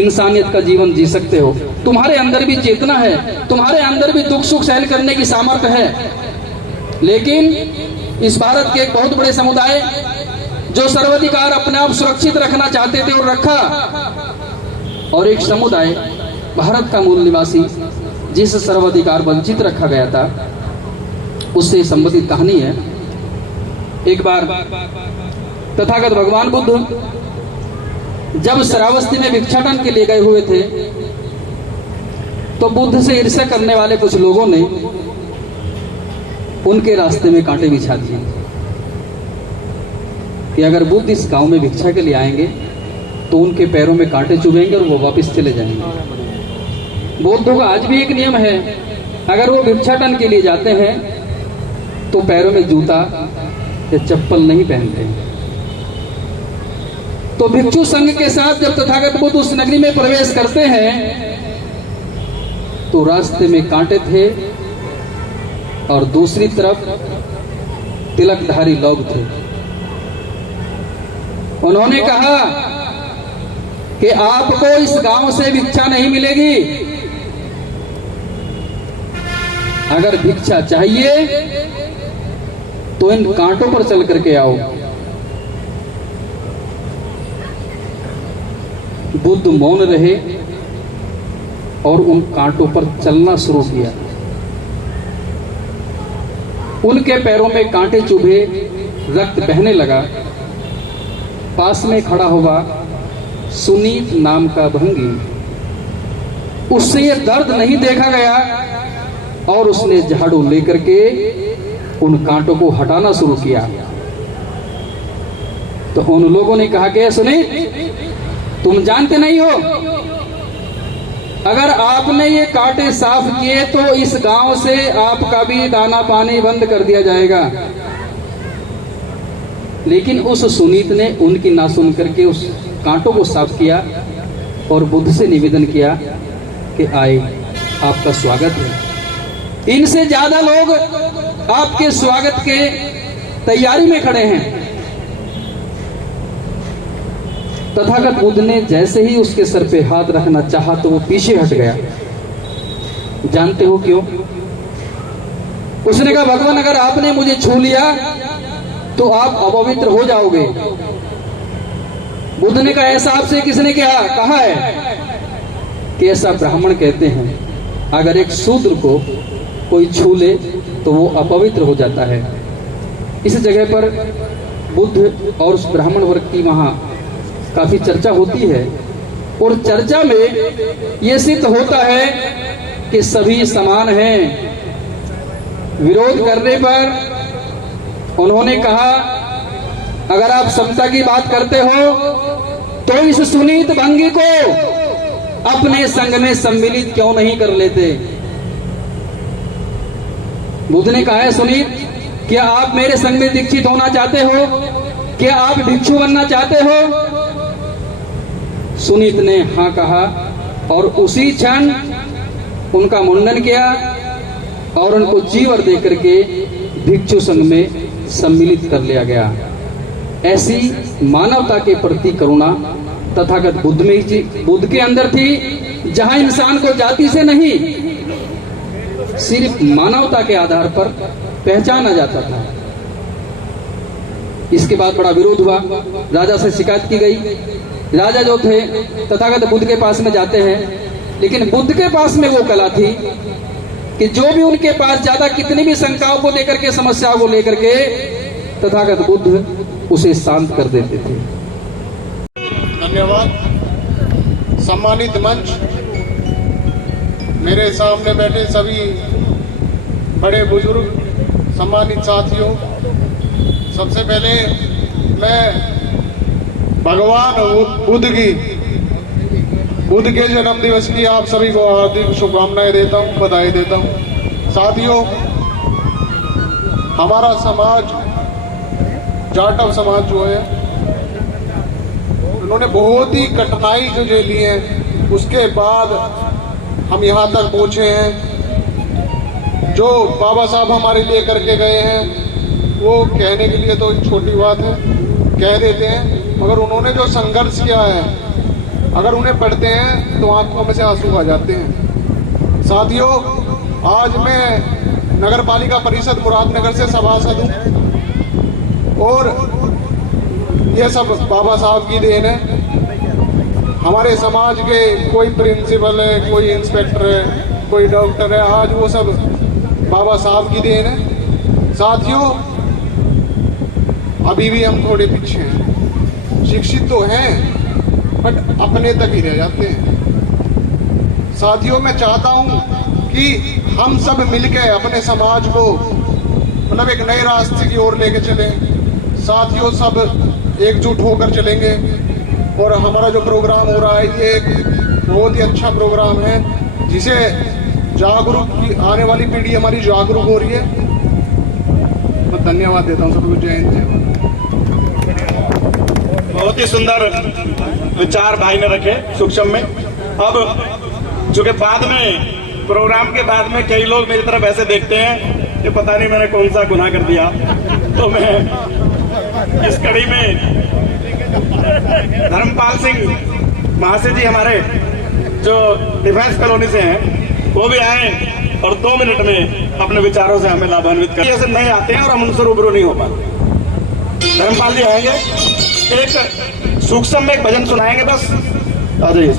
इंसानियत का जीवन जी सकते हो। तुम्हारे अंदर भी चेतना है, तुम्हारे अंदर भी दुख सुख सहन करने की सामर्थ्य है। लेकिन इस भारत के एक बहुत बड़े समुदाय जो सर्वाधिकार अपने आप सुरक्षित रखना चाहते थे और रखा, और एक समुदाय भारत का मूल निवासी जिस सर्वाधिकार वंचित रखा गया था, उससे संबंधित कहानी है। एक बार तथागत भगवान बुद्ध जब श्रावस्ती में भिक्षाटन के लिए गए हुए थे, तो बुद्ध से ईर्ष्या करने वाले कुछ लोगों ने उनके रास्ते में कांटे बिछा दिए कि अगर बुद्ध इस गांव में भिक्षा के लिए आएंगे तो उनके पैरों में कांटे चुभेंगे और वो वापस चले जाएंगे। बौद्धों का आज भी एक नियम है, अगर वो भिक्षाटन के लिए जाते हैं तो पैरों में जूता या चप्पल नहीं पहनते। तो भिक्षु संघ के साथ जब तथागत बुद्ध उस नगरी में प्रवेश करते हैं तो रास्ते में कांटे थे और दूसरी तरफ तिलकधारी लोग थे। उन्होंने कहा कि आपको इस गांव से भिक्षा नहीं मिलेगी, अगर भिक्षा चाहिए तो इन कांटों पर चल करके आओ। बुद्ध मौन रहे और उन कांटों पर चलना शुरू किया। उनके पैरों में कांटे चुभे, रक्त बहने लगा। पास में खड़ा हुआ सुनीत नाम का भंगी, उससे यह दर्द नहीं देखा गया और उसने झाड़ू लेकर के उन कांटों को हटाना शुरू किया। तो उन लोगों ने कहा कि सुनीत, तुम जानते नहीं हो, अगर आपने ये कांटे साफ किए तो इस गांव से आपका भी दाना पानी बंद कर दिया जाएगा। लेकिन उस सुनीत ने उनकी ना सुन करके उस कांटों को साफ किया और बुद्ध से निवेदन किया कि आए, आपका स्वागत है। इनसे ज्यादा लोग आपके स्वागत के तैयारी में खड़े हैं। तथागत बुद्ध ने जैसे ही उसके सर पे हाथ रखना चाहा तो वो पीछे हट गया। जानते हो क्यों? उसने कहा, भगवान, अगर आपने मुझे छू लिया तो आप अपवित्र हो जाओगे, बुद्ध ने कहा ऐसा आपसे किसने कहा है कि ऐसा ब्राह्मण कहते हैं अगर एक शूद्र को कोई छू ले तो वो अपवित्र हो जाता है। इस जगह पर बुद्ध और उस ब्राह्मण वर्ग की वहां काफी चर्चा होती है और चर्चा में ये सिद्ध होता है कि सभी समान हैं। विरोध करने पर उन्होंने कहा अगर आप समता की बात करते हो तो इस सुनीत भंगी को अपने संग में सम्मिलित क्यों नहीं कर लेते। बुद्ध ने कहा है सुनीत, क्या आप मेरे संग में दीक्षित होना चाहते हो? क्या आप भिक्षु बनना चाहते हो? सुनीत ने हाँ कहा और उसी क्षण उनका मुंडन किया और उनको जीवर देकर के भिक्षु संघ में सम्मिलित कर लिया गया। ऐसी मानवता के प्रति करुणा तथागत बुद्ध के अंदर थी, जहां इंसान को जाति से नहीं सिर्फ मानवता के आधार पर पहचाना जाता था। इसके बाद बड़ा विरोध हुआ, राजा से शिकायत की गई। राजा जो थे तथागत बुद्ध के पास में जाते हैं, लेकिन बुद्ध के पास में वो कला थी कि जो भी उनके पास ज्यादा कितनी भी शंकाओं को लेकर के, समस्याओं को लेकर के, तथागत बुद्ध उसे शांत कर देते थे। धन्यवाद। सम्मानित मंच, मेरे सामने बैठे सभी बड़े बुजुर्ग, सम्मानित साथियों, सबसे पहले मैं भगवान बुद्ध के जन्म दिवस की आप सभी को हार्दिक शुभकामनाएं देता हूं, बधाई देता हूं। साथियों, हमारा समाज, जाटव समाज जो है, उन्होंने बहुत ही कठिनाई जो झेली है, उसके बाद हम यहाँ तक पहुंचे हैं। जो बाबा साहब हमारे लिए करके गए हैं वो कहने के लिए तो छोटी बात है, कह देते हैं, मगर उन्होंने जो संघर्ष किया है, अगर उन्हें पढ़ते हैं तो आंखों में से आंसू आ जाते हैं। साथियों, आज मैं नगर पालिका परिषद मुरादनगर से सभासद हूँ और ये सब बाबा साहब की देन है। हमारे समाज के कोई प्रिंसिपल है, कोई इंस्पेक्टर है, कोई डॉक्टर है, आज वो सब बाबा साहब की देन है। साथियों, अभी भी हम थोड़े पीछे हैं, शिक्षित तो हैं बट अपने तक ही रह जाते हैं। साथियों, मैं चाहता हूं कि हम सब मिलकर अपने समाज को मतलब एक नए रास्ते की ओर लेके चलें। साथियों, सब एकजुट होकर चलेंगे और हमारा जो प्रोग्राम हो रहा है ये एक बहुत ही अच्छा प्रोग्राम है, जिसे जागरूक की आने वाली पीढ़ी हमारी जागरूक हो रही है। मैं धन्यवाद देता हूँ सबको। जय हिंद, जय भारत। बहुत ही सुंदर विचार भाई ने रखे सूक्ष्म में। अब चूंकि बाद में प्रोग्राम के बाद में कई लोग मेरी तरफ ऐसे देखते हैं कि पता नहीं मैंने कौन सा गुनाह कर दिया, तो मैं इस कड़ी में धर्मपाल सिंह महाशय जी हमारे जो डिफेंस कॉलोनी से हैं, वो भी आए और 2 मिनट में अपने विचारों से हमें लाभान्वित कर। ऐसे नए आते हैं और हम उनसे रूबरू नहीं हो पाते। धर्मपाल जी आएंगे, एक सूक्ष्म में एक भजन सुनाएंगे, बस आ जाइए।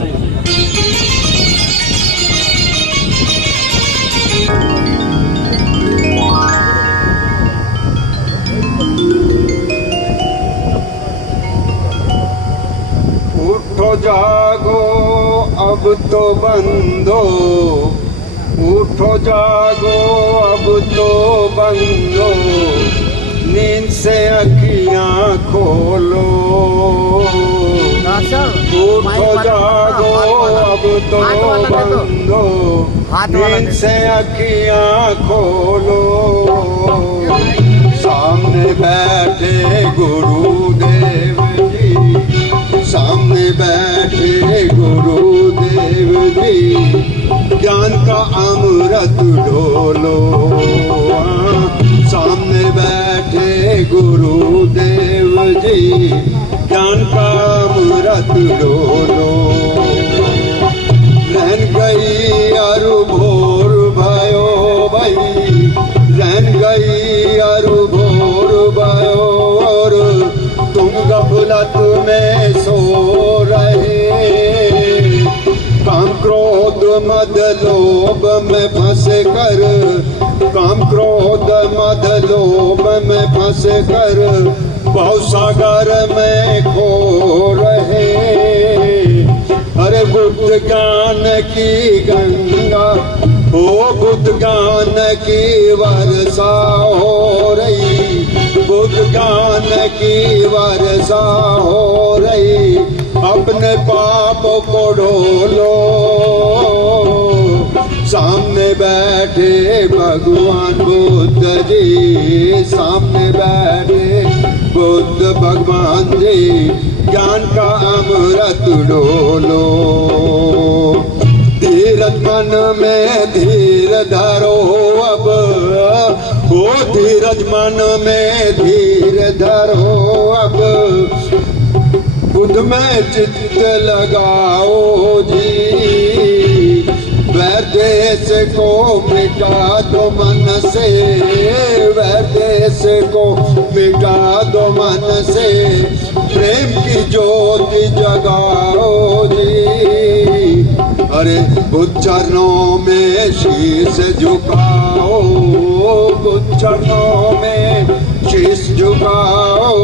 उठो जागो अब तो बंदो, उठो जागो अब तो बंदो, नींद से अखियां खोलो। उठो जागो अब तो बंदो, नींद से अखियां खोलो। सामने बैठे गुरुदेव जी, सामने बैठे गुरुदेव जी, ज्ञान का अमृत ढोलो। सामने बैठे गुरुदेव जी, ज्ञान का अमृत ढोलो। रहन गई अरु भोर भयो भाई, रहन गई अरु भोर भयो, और तुम गफलत में सो में फंस कर, काम क्रोध मद लोभ में फंस कर भवसागर में खो रहे। अरे बुद्ध ज्ञान की गंगा, ओ बुद्ध ज्ञान की वर्षा हो रही, बुद्ध ज्ञान की वर्षा हो रही। अपने पाप को ढोलो, सामने बैठे भगवान बुद्ध जी, सामने बैठे बुद्ध भगवान जी, ज्ञान का अमृत डोलो। धीरज मन में धीर धरो अब, ओ धीरज मन में धीर धरो अब, बुद्ध में चित्त लगाओ जी। वैदेश को मिटा दो मन से, वैदेश को मिटा दो मन से, प्रेम की ज्योति जगाओ जी। अरे बुद्ध चरणों में शीश झुकाओ, बुद्ध चरणों में शीश झुकाओ।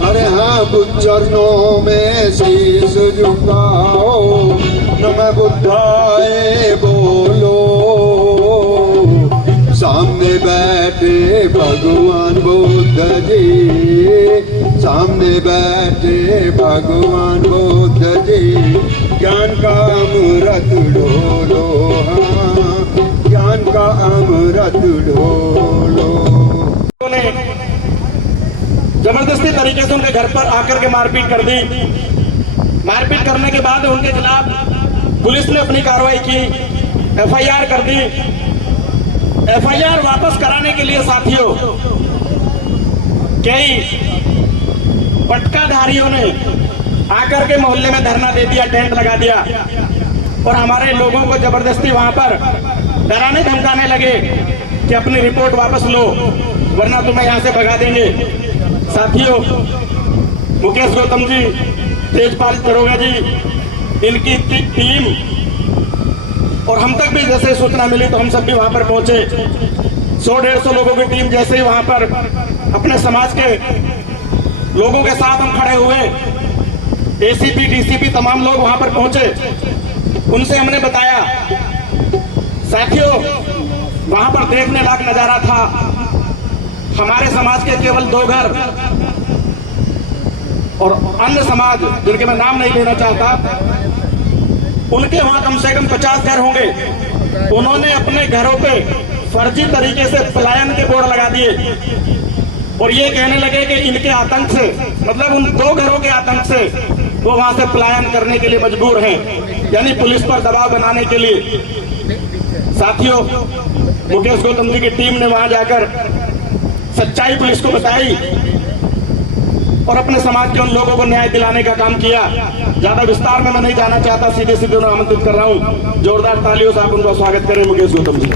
अरे हाँ, बुद्ध चरणों में शीश झुकाओ, नमः बुद्धाय बोलो। सामने बैठे भगवान बुद्ध जी, सामने बैठे भगवान बुद्ध जी, ज्ञान का अमृत ढोलो, हाँ ज्ञान का अमृत ढोलो। जबरदस्ती तरीके से उनके घर पर आकर के मारपीट कर दी। मारपीट करने के बाद उनके खिलाफ पुलिस ने अपनी कार्रवाई की, एफआईआर कर दी। एफआईआर वापस कराने के लिए साथियों कई पटकाधारियों ने आकर के मोहल्ले में धरना दे दिया, टेंट लगा दिया और हमारे लोगों को जबरदस्ती वहां पर डराने धमकाने लगे कि अपनी रिपोर्ट वापस लो वरना तुम्हें यहां से भगा देंगे। साथियों, मुकेश गौतम जी, तेजपाल दरोगा जी, इनकी टीम और हम तक भी जैसे सूचना मिली तो हम सब भी वहां पर पहुंचे। 100-150 लोगों की टीम जैसे ही वहां पर अपने समाज के लोगों के साथ हम खड़े हुए, एसीपी डीसीपी तमाम लोग वहां पर पहुंचे। उनसे हमने बताया, साथियों वहां पर देखने लायक नजारा था। हमारे समाज के केवल 2 घर और अन्य समाज जिनके मैं नाम नहीं लेना चाहता, उनके वहां कम से कम 50 घर होंगे। उन्होंने अपने घरों पे फर्जी तरीके से पलायन के बोर्ड लगा दिए और ये कहने लगे कि इनके आतंक से, मतलब उन 2 घरों के आतंक से वो वहां से पलायन करने के लिए मजबूर हैं, यानी पुलिस पर दबाव बनाने के लिए। साथियों, मुकेश गौतम जी की टीम ने वहां जाकर सच्चाई पुलिस को बताई और अपने समाज के उन लोगों को न्याय दिलाने का काम किया। ज्यादा विस्तार में मैं नहीं जाना चाहता, सीधे सीधे उन्हें आमंत्रित कर रहा हूं। जोरदार तालियों से आप उनका स्वागत करें। मुकेश गौतम जी,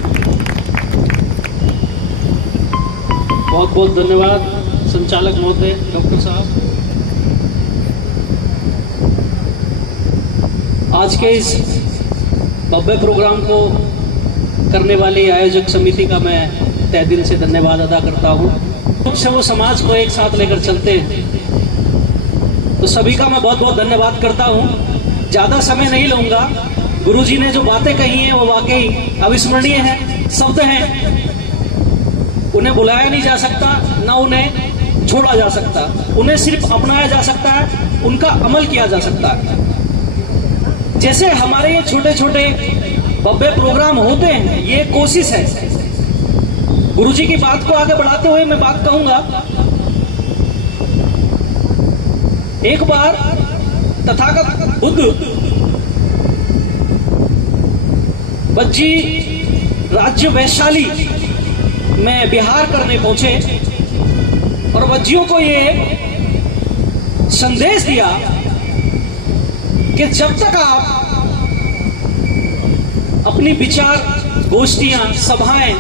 बहुत बहुत धन्यवाद संचालक महोदय, डॉक्टर साहब। आज के इस भव्य प्रोग्राम को करने वाली आयोजक समिति का मैं तहे दिल से धन्यवाद अदा करता हूँ। से वो समाज को एक साथ लेकर चलते हैं, तो सभी का मैं बहुत बहुत धन्यवाद करता हूँ। ज़्यादा समय नहीं लूँगा। गुरुजी ने जो बातें कही हैं वो वाकई अविस्मरणीय है, शब्द हैं। उन्हें बुलाया नहीं जा सकता, ना उन्हें छोड़ा जा सकता, उन्हें सिर्फ अपनाया जा सकता है, उनका अमल किया जा सकता है। जैसे हमारे ये छोटे छोटे भव्य प्रोग्राम होते हैं, ये कोशिश है। गुरुजी की बात को आगे बढ़ाते हुए मैं बात कहूंगा, एक बार तथागत बुद्ध बज्जी राज्य वैशाली में विहार करने पहुंचे और बज्जियों को ये संदेश दिया कि जब तक आप अपनी विचार गोष्ठियां, सभाएं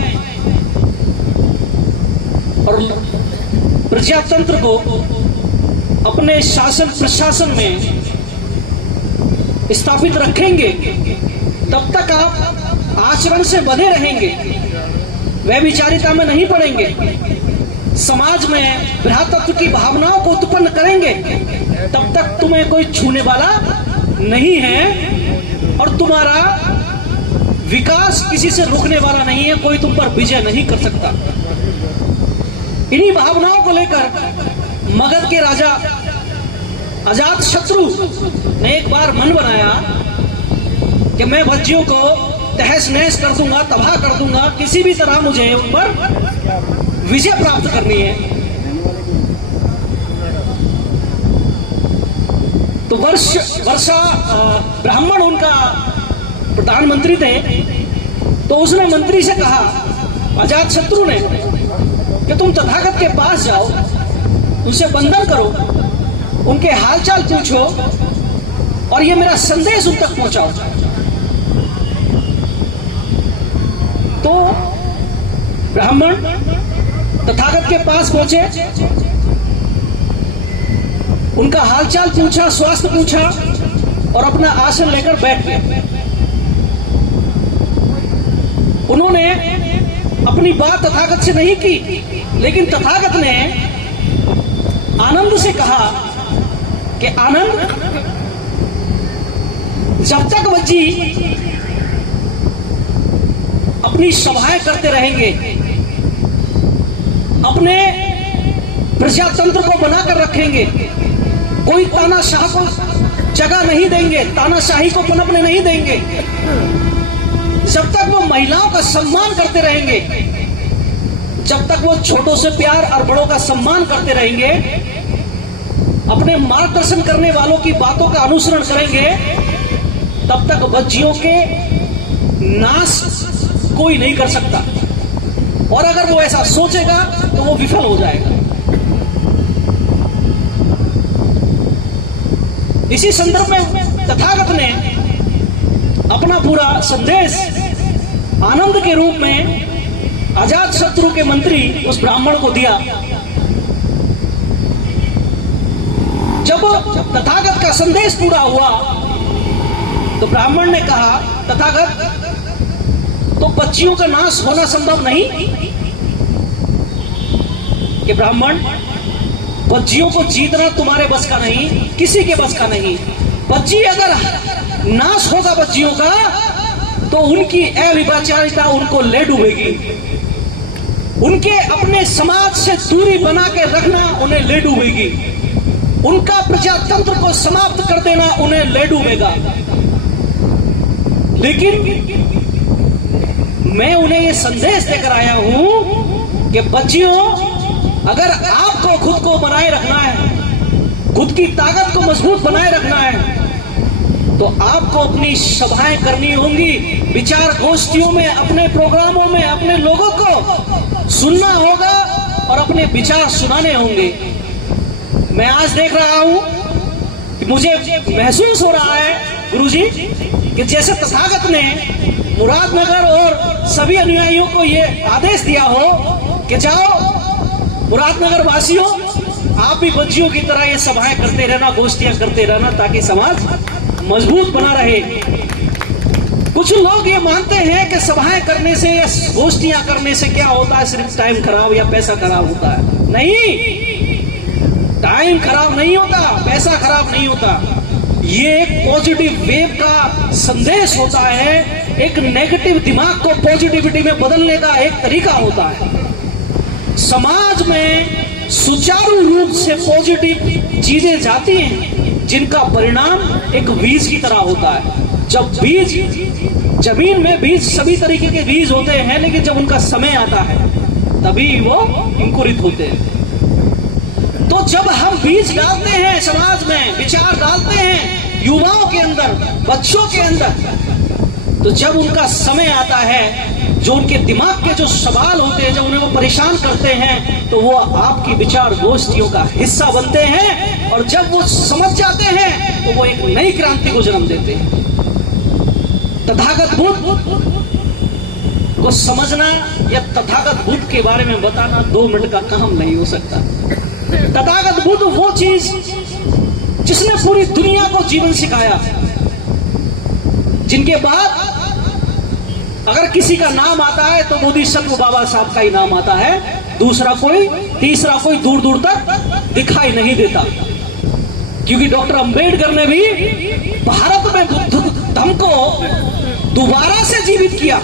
और प्रजातंत्र को अपने शासन प्रशासन में स्थापित रखेंगे, तब तक आप आचरण से बंधे रहेंगे, व्यभिचारिता में नहीं पड़ेंगे, समाज में भ्रातृत्व की भावनाओं को उत्पन्न करेंगे, तब तक तुम्हें कोई छूने वाला नहीं है और तुम्हारा विकास किसी से रुकने वाला नहीं है, कोई तुम पर विजय नहीं कर सकता। इन्हीं भावनाओं को लेकर मगध के राजा अजातशत्रु ने एक बार मन बनाया कि मैं भज्जियों को तहस नहस कर दूंगा, तबाह कर दूंगा, किसी भी तरह मुझे उन पर विजय प्राप्त करनी है। तो वर्षा ब्राह्मण उनका प्रधानमंत्री थे, तो उसने मंत्री से कहा, अजातशत्रु ने, कि तुम तथागत के पास जाओ, उनसे बंधन करो, उनके हालचाल पूछो और ये मेरा संदेश उन तक पहुंचाओ। तो ब्राह्मण तथागत के पास पहुंचे, उनका हालचाल पूछा, स्वास्थ्य पूछा और अपना आसन लेकर बैठ गए। उन्होंने अपनी बात तथागत से नहीं की, लेकिन तथागत ने आनंद से कहा कि आनंद, जब तक बच्ची अपनी सभाएं करते रहेंगे, अपने प्रजातंत्र को बनाकर रखेंगे, कोई तानाशाह को जगह नहीं देंगे, तानाशाही को पनपने नहीं देंगे, जब तक वो महिलाओं का सम्मान करते रहेंगे, जब तक वो छोटों से प्यार और बड़ों का सम्मान करते रहेंगे, अपने मार्गदर्शन करने वालों की बातों का अनुसरण करेंगे, तब तक बच्चियों के नाश कोई नहीं कर सकता। और अगर वो ऐसा सोचेगा तो वो विफल हो जाएगा। इसी संदर्भ में तथागत ने अपना पूरा संदेश आनंद के रूप में अजातशत्रु के मंत्री उस ब्राह्मण को दिया। जब तथागत का संदेश पूरा हुआ तो ब्राह्मण ने कहा, तथागत, तो बच्चियों का नाश होना संभव नहीं? कि ब्राह्मण, बच्चियों को जीतना तुम्हारे बस का नहीं, किसी के बस का नहीं। बच्ची अगर नाश होगा बच्चियों का, तो उनकी अविचारिता उनको ले डूबेगी, उनके अपने समाज से दूरी बना के रखना उन्हें ले डूबेगी, उनका प्रजातंत्र को समाप्त कर देना उन्हें ले डूबेगा। लेकिन मैं उन्हें ये संदेश देकर आया हूं कि बच्चियों, अगर आपको खुद को बनाए रखना है, खुद की ताकत को मजबूत बनाए रखना है, तो आपको अपनी सभाएं करनी होंगी, विचार गोष्ठियों में, अपने प्रोग्रामों में अपने लोगों को सुनना होगा और अपने विचार सुनाने होंगे। मैं आज देख रहा हूं कि मुझे महसूस हो रहा है गुरुजी कि जैसे तथागत ने मुरादनगर और सभी अनुयायियों को ये आदेश दिया हो कि जाओ मुरादनगर वासियों, आप भी बच्चियों की तरह ये सभाएं करते रहना, गोष्ठियां करते रहना, ताकि समाज मजबूत बना रहे। कुछ लोग ये मानते हैं कि सभाएं करने से या गोष्ठियां करने से क्या होता है, सिर्फ टाइम खराब या पैसा खराब होता है। नहीं, टाइम खराब नहीं होता, पैसा खराब नहीं होता। ये एक पॉजिटिव वेव का संदेश होता है, एक नेगेटिव दिमाग को पॉजिटिविटी में बदलने का एक तरीका होता है। समाज में सुचारू रूप से पॉजिटिव चीजें जाती हैं, जिनका परिणाम एक बीज की तरह होता है। जब बीज जमीन में, बीज सभी तरीके के बीज होते हैं, लेकिन जब उनका समय आता है तभी वो अंकुरित होते हैं। तो जब हम बीज डालते हैं समाज में, विचार डालते हैं युवाओं के अंदर, बच्चों के अंदर, तो जब उनका समय आता है, जो उनके दिमाग के जो सवाल होते हैं, जब उन्हें वो परेशान करते हैं, तो वो आपकी विचार गोष्ठियों का हिस्सा बनते हैं। और जब वो समझ जाते हैं तो वो एक नई क्रांति को जन्म देते हैं। तथागत बुद्ध को समझना या तथागत बुद्ध के बारे में बताना 2 मिनट का काम नहीं हो सकता। तथागत बुद्ध वो चीज जिसने पूरी दुनिया को जीवन सिखाया, जिनके बाद अगर किसी का नाम आता है तो बोधिसत्व बाबा साहब का ही नाम आता है, दूसरा कोई, तीसरा कोई दूर दूर तक दिखाई नहीं देता। क्योंकि डॉक्टर अंबेडकर ने भी भारत में बुद्ध धर्म को दोबारा से जीवित किया।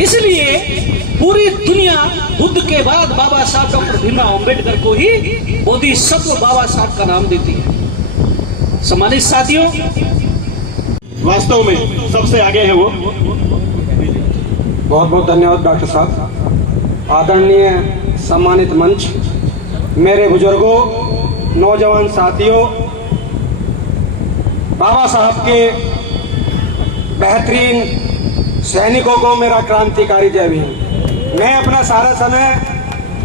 इसलिए पूरी दुनिया बुद्ध के बाद बाबा साहब डॉक्टर भीमराव अंबेडकर को ही बोधिसत्व बाबा साहब का नाम देती है। सम्मानित साथियों, वास्तव में सबसे आगे है वो। बहुत बहुत धन्यवाद डॉक्टर साहब। आदरणीय सम्मानित मंच, मेरे बुजुर्गों, नौजवान साथियों, बाबा साहब के बेहतरीन सैनिकों को मेरा क्रांतिकारी जय भीम। मैं अपना सारा समय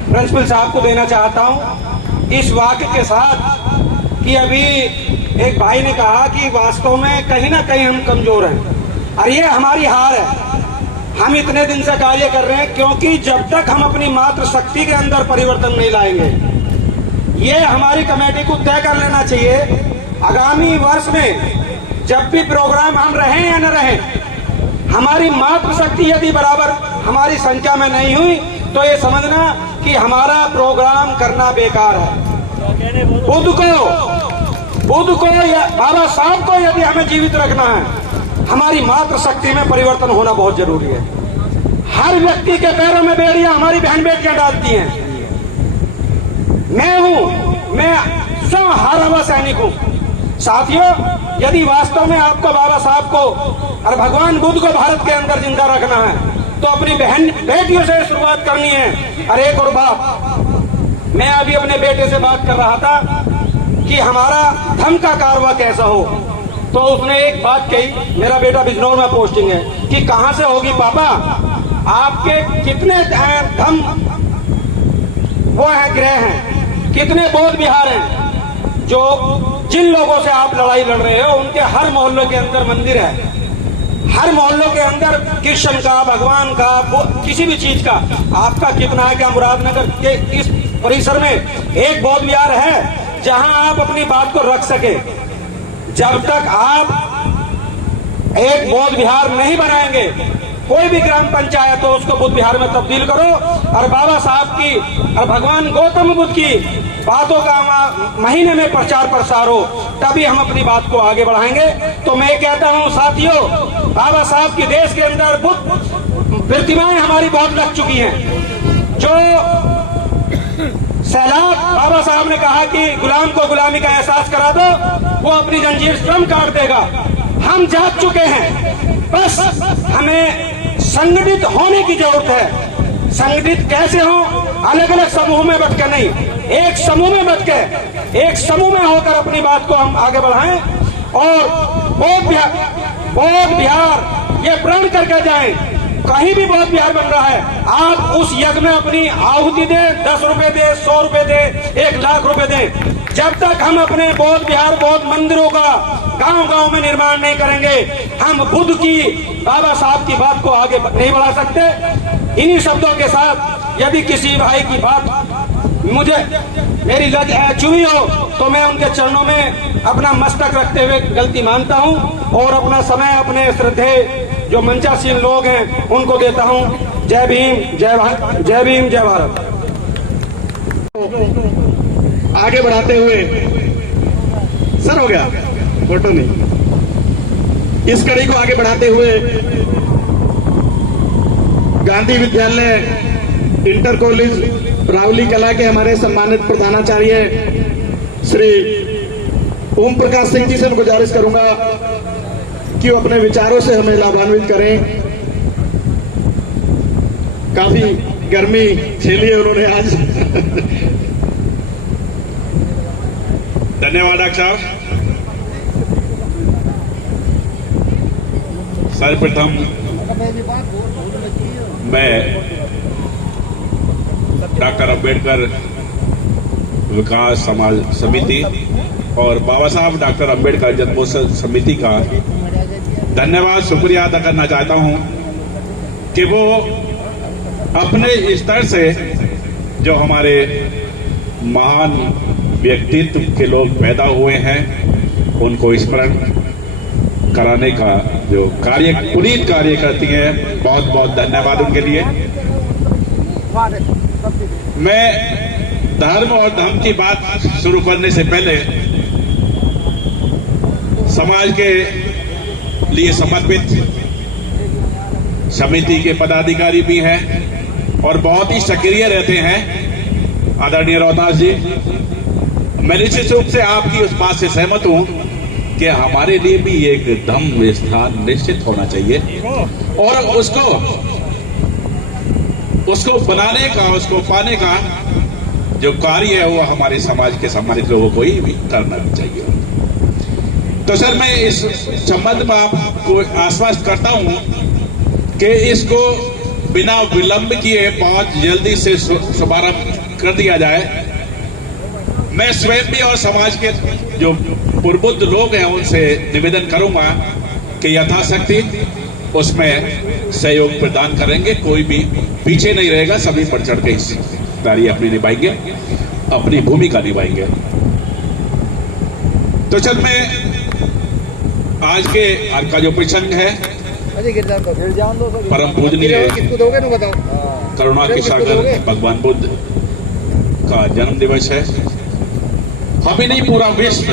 प्रिंसिपल साहब को देना चाहता हूं इस वाक्य के साथ कि अभी एक भाई ने कहा कि वास्तव में कहीं ना कहीं हम कमजोर हैं और ये हमारी हार है। हम इतने दिन से कार्य कर रहे हैं क्योंकि जब तक हम अपनी मात्र शक्ति के अंदर परिवर्तन नहीं लाएंगे, ये हमारी कमेटी को तय कर लेना चाहिए। आगामी वर्ष में जब भी प्रोग्राम हम रहें या न रहें, हमारी मात्र शक्ति यदि बराबर हमारी संख्या में नहीं हुई तो ये समझना कि हमारा प्रोग्राम करना बेकार है। बुद्ध को या बाबा साहब को यदि हमें जीवित रखना है, हमारी मात्र शक्ति में परिवर्तन होना बहुत जरूरी है। हर व्यक्ति के पैरों में बेड़ियां हमारी बहन बेटियां डालती हैं। मैं स्वयं हारा हुआ सैनिक हूं। साथियों, यदि वास्तव में आपको बाबा साहब को और भगवान बुद्ध को भारत के अंदर जिंदा रखना है तो अपनी बहन बेटियों से शुरुआत करनी है। और एक और बात, मैं अभी अपने बेटे से बात कर रहा था कि हमारा धर्म का कारवा कैसा हो, तो उसने एक बात कही, मेरा बेटा बिजनौर में पोस्टिंग है, कि कहां से होगी पापा, आपके कितने धर्म वो हैं, ग्रह हैं, कितने बौद्ध विहार हैं, जो जिन लोगों से आप लड़ाई लड़ रहे हो उनके हर मोहल्लों के अंदर मंदिर है, हर मोहल्लों के अंदर कृष्ण का, भगवान का, किसी भी चीज का। आपका कितना है? क्या मुरादनगर के इस परिसर में एक बौद्ध विहार है जहां आप अपनी बात को रख सके? जब तक आप एक बौद्ध विहार नहीं बनाएंगे, कोई भी ग्राम पंचायत हो उसको बुद्ध विहार में तब्दील करो और बाबा साहब की और भगवान गौतम बुद्ध की बातों का महीने में प्रचार प्रसार हो, तभी हम अपनी बात को आगे बढ़ाएंगे। तो मैं कहता हूं साथियों, बाबा साहब के देश के अंदर बुद्ध प्रतिमाएं हमारी बहुत लग चुकी हैं। जो सैलाब, बाबा साहब ने कहा कि गुलाम को गुलामी का एहसास करा दो, वो अपनी जंजीर स्वयं काट देगा। हम जाग चुके हैं, बस हमें संगठित होने की जरूरत है। संगठित कैसे हो? अलग अलग समूह में बट के नहीं, एक समूह में बट के, एक समूह में होकर अपनी बात को हम आगे बढ़ाएं और बौद्ध विहार ये प्रण करके जाएं। कहीं भी बौद्ध विहार बन रहा है, आप उस यज्ञ में अपनी आहुति दें, 10 रुपए दे, 100 रुपए दे, 1 लाख रुपए दें। जब तक हम अपने बौद्ध विहार, बौद्ध मंदिरों का गांव-गांव में निर्माण नहीं करेंगे, हम बुद्ध की, बाबा साहब की बात को आगे नहीं बढ़ा सकते। इन्हीं शब्दों के साथ यदि किसी भाई की बात मुझे मेरी लग चुनी हो तो मैं उनके चरणों में अपना मस्तक रखते हुए गलती मानता हूं और अपना समय अपने श्रद्धेय जो मंचासीन लोग हैं उनको देता हूं। जय भीम, जय भारत, जय भीम, जय भारत। आगे बढ़ाते हुए, सर हो गया फोटो नहीं, इस कड़ी को आगे बढ़ाते हुए गांधी विद्यालय इंटर कॉलेज रावली कला के हमारे सम्मानित प्रधानाचार्य श्री ओम प्रकाश सिंह जी से मैं गुजारिश करूंगा कि वो अपने विचारों से हमें लाभान्वित करें। काफी गर्मी झेली है उन्होंने आज। धन्यवाद डॉक्टर साहब। सर्वप्रथम मैं डॉक्टर अंबेडकर विकास समाज समिति और बाबा साहब डॉक्टर अंबेडकर जन्मोत्सव समिति का धन्यवाद, शुक्रिया अदा करना चाहता हूं कि वो अपने स्तर से जो हमारे महान व्यक्तित्व के लोग पैदा हुए हैं उनको स्मरण कराने का जो कार्य पुनीत कार्य करती हैं, बहुत बहुत धन्यवाद उनके लिए। मैं धर्म और धर्म की बात शुरू करने से पहले समाज के लिए समर्पित समिति के पदाधिकारी भी हैं और बहुत ही सक्रिय रहते हैं आदरणीय रोहतास जी। मैं निश्चित रूप से आपकी उस बात से सहमत हूं कि हमारे लिए भी एक धम्म स्थान निश्चित होना चाहिए और उसको बनाने का, उसको पाने का जो कार्य है वो हमारे समाज के सम्मानित लोगों को ही भी करना चाहिए। तो सर, मैं इस संबंध में आपको आश्वस्त करता हूं कि इसको बिना विलंब किए बहुत जल्दी से शुभारंभ कर दिया जाए। मैं स्वयं भी और समाज के जो प्रबुद्ध लोग हैं उनसे निवेदन करूंगा कि यथाशक्ति उसमें सहयोग प्रदान करेंगे, कोई भी पीछे नहीं रहेगा, सभी बढ़ चढ़ के हिस्सेदारी अपनी निभाएंगे, अपनी भूमिका निभाएंगे। तो चल, मैं आज के आज का जो प्रसंग है परम पूजनीय करुणा के सागर भगवान बुद्ध का जन्म दिवस है। हम ही नहीं, पूरा विश्व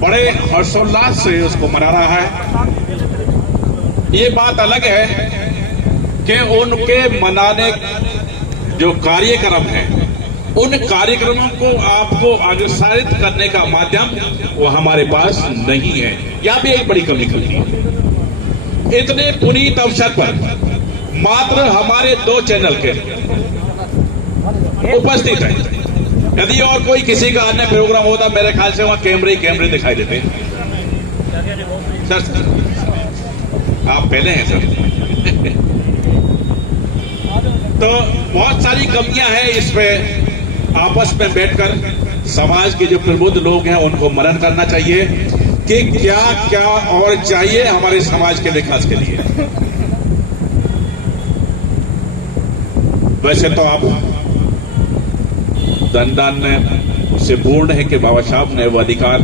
बड़े हर्षोल्लास से उसको मना रहा है। ये बात अलग है कि उनके मनाने जो कार्यक्रम है, उन कार्यक्रमों को आपको अग्रसारित करने का माध्यम वो हमारे पास नहीं है। यह भी एक बड़ी कमी खलती है। इतने पुनीत अवसर पर मात्र हमारे 2 चैनल के उपस्थित हैं। यदि और कोई किसी का अन्य प्रोग्राम होता, मेरे ख्याल से वहां कैमरे दिखाई देते। सर, आप पहले हैं सर। तो बहुत सारी कमियां हैं इसमें। आपस में बैठकर समाज के जो प्रबुद्ध लोग हैं उनको मनन करना चाहिए कि क्या क्या और चाहिए हमारे समाज के विकास के लिए। वैसे तो आप धन से पूर्ण है कि बाबा साहब ने वो अधिकार,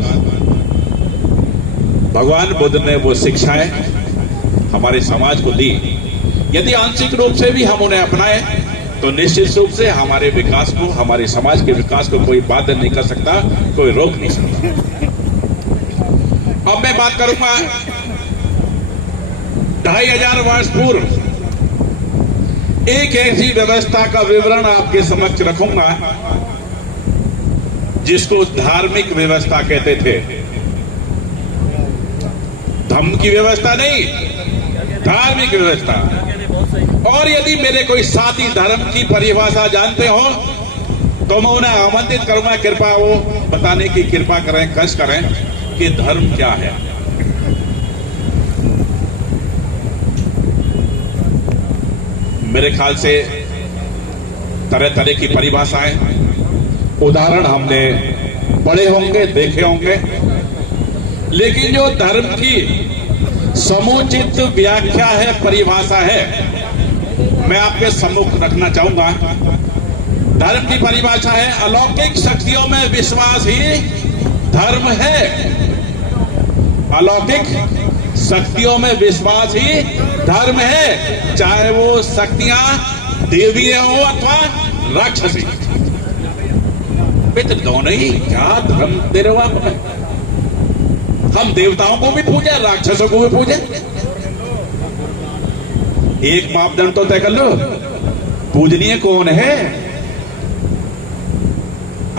भगवान बुद्ध ने वो शिक्षाएं हमारे समाज को दी। यदि आंशिक रूप से भी हम उन्हें अपनाएं तो निश्चित रूप से हमारे विकास को, हमारे समाज के विकास को कोई बाध्य नहीं कर सकता, कोई रोक नहीं सकता। अब मैं बात करूंगा 2500 वर्ष पूर्व एक ऐसी व्यवस्था का विवरण आपके समक्ष रखूंगा जिसको धार्मिक व्यवस्था कहते थे। धर्म की व्यवस्था नहीं, धार्मिक व्यवस्था। और यदि मेरे कोई साथी धर्म की परिभाषा जानते हो तो मैं उन्हें आमंत्रित करूंगा, कृपया वो बताने की कृपा करें, कष्ट करें कि धर्म क्या है। मेरे ख्याल से तरह तरह की परिभाषाएं, उदाहरण हमने पढ़े होंगे, देखे होंगे, लेकिन जो धर्म की समुचित व्याख्या है, परिभाषा है, मैं आपके सम्मुख रखना चाहूंगा। धर्म की परिभाषा है, अलौकिक शक्तियों में विश्वास ही धर्म है। अलौकिक शक्तियों में विश्वास ही धर्म है, चाहे वो शक्तियां देवीय हो अथवा राक्षसी। तो दोनों ही क्या धर्म दे रहे हो आप? हम देवताओं को भी पूजे, राक्षसों को भी पूजे। एक मापदंड तो तय कर लो, पूजनीय कौन है?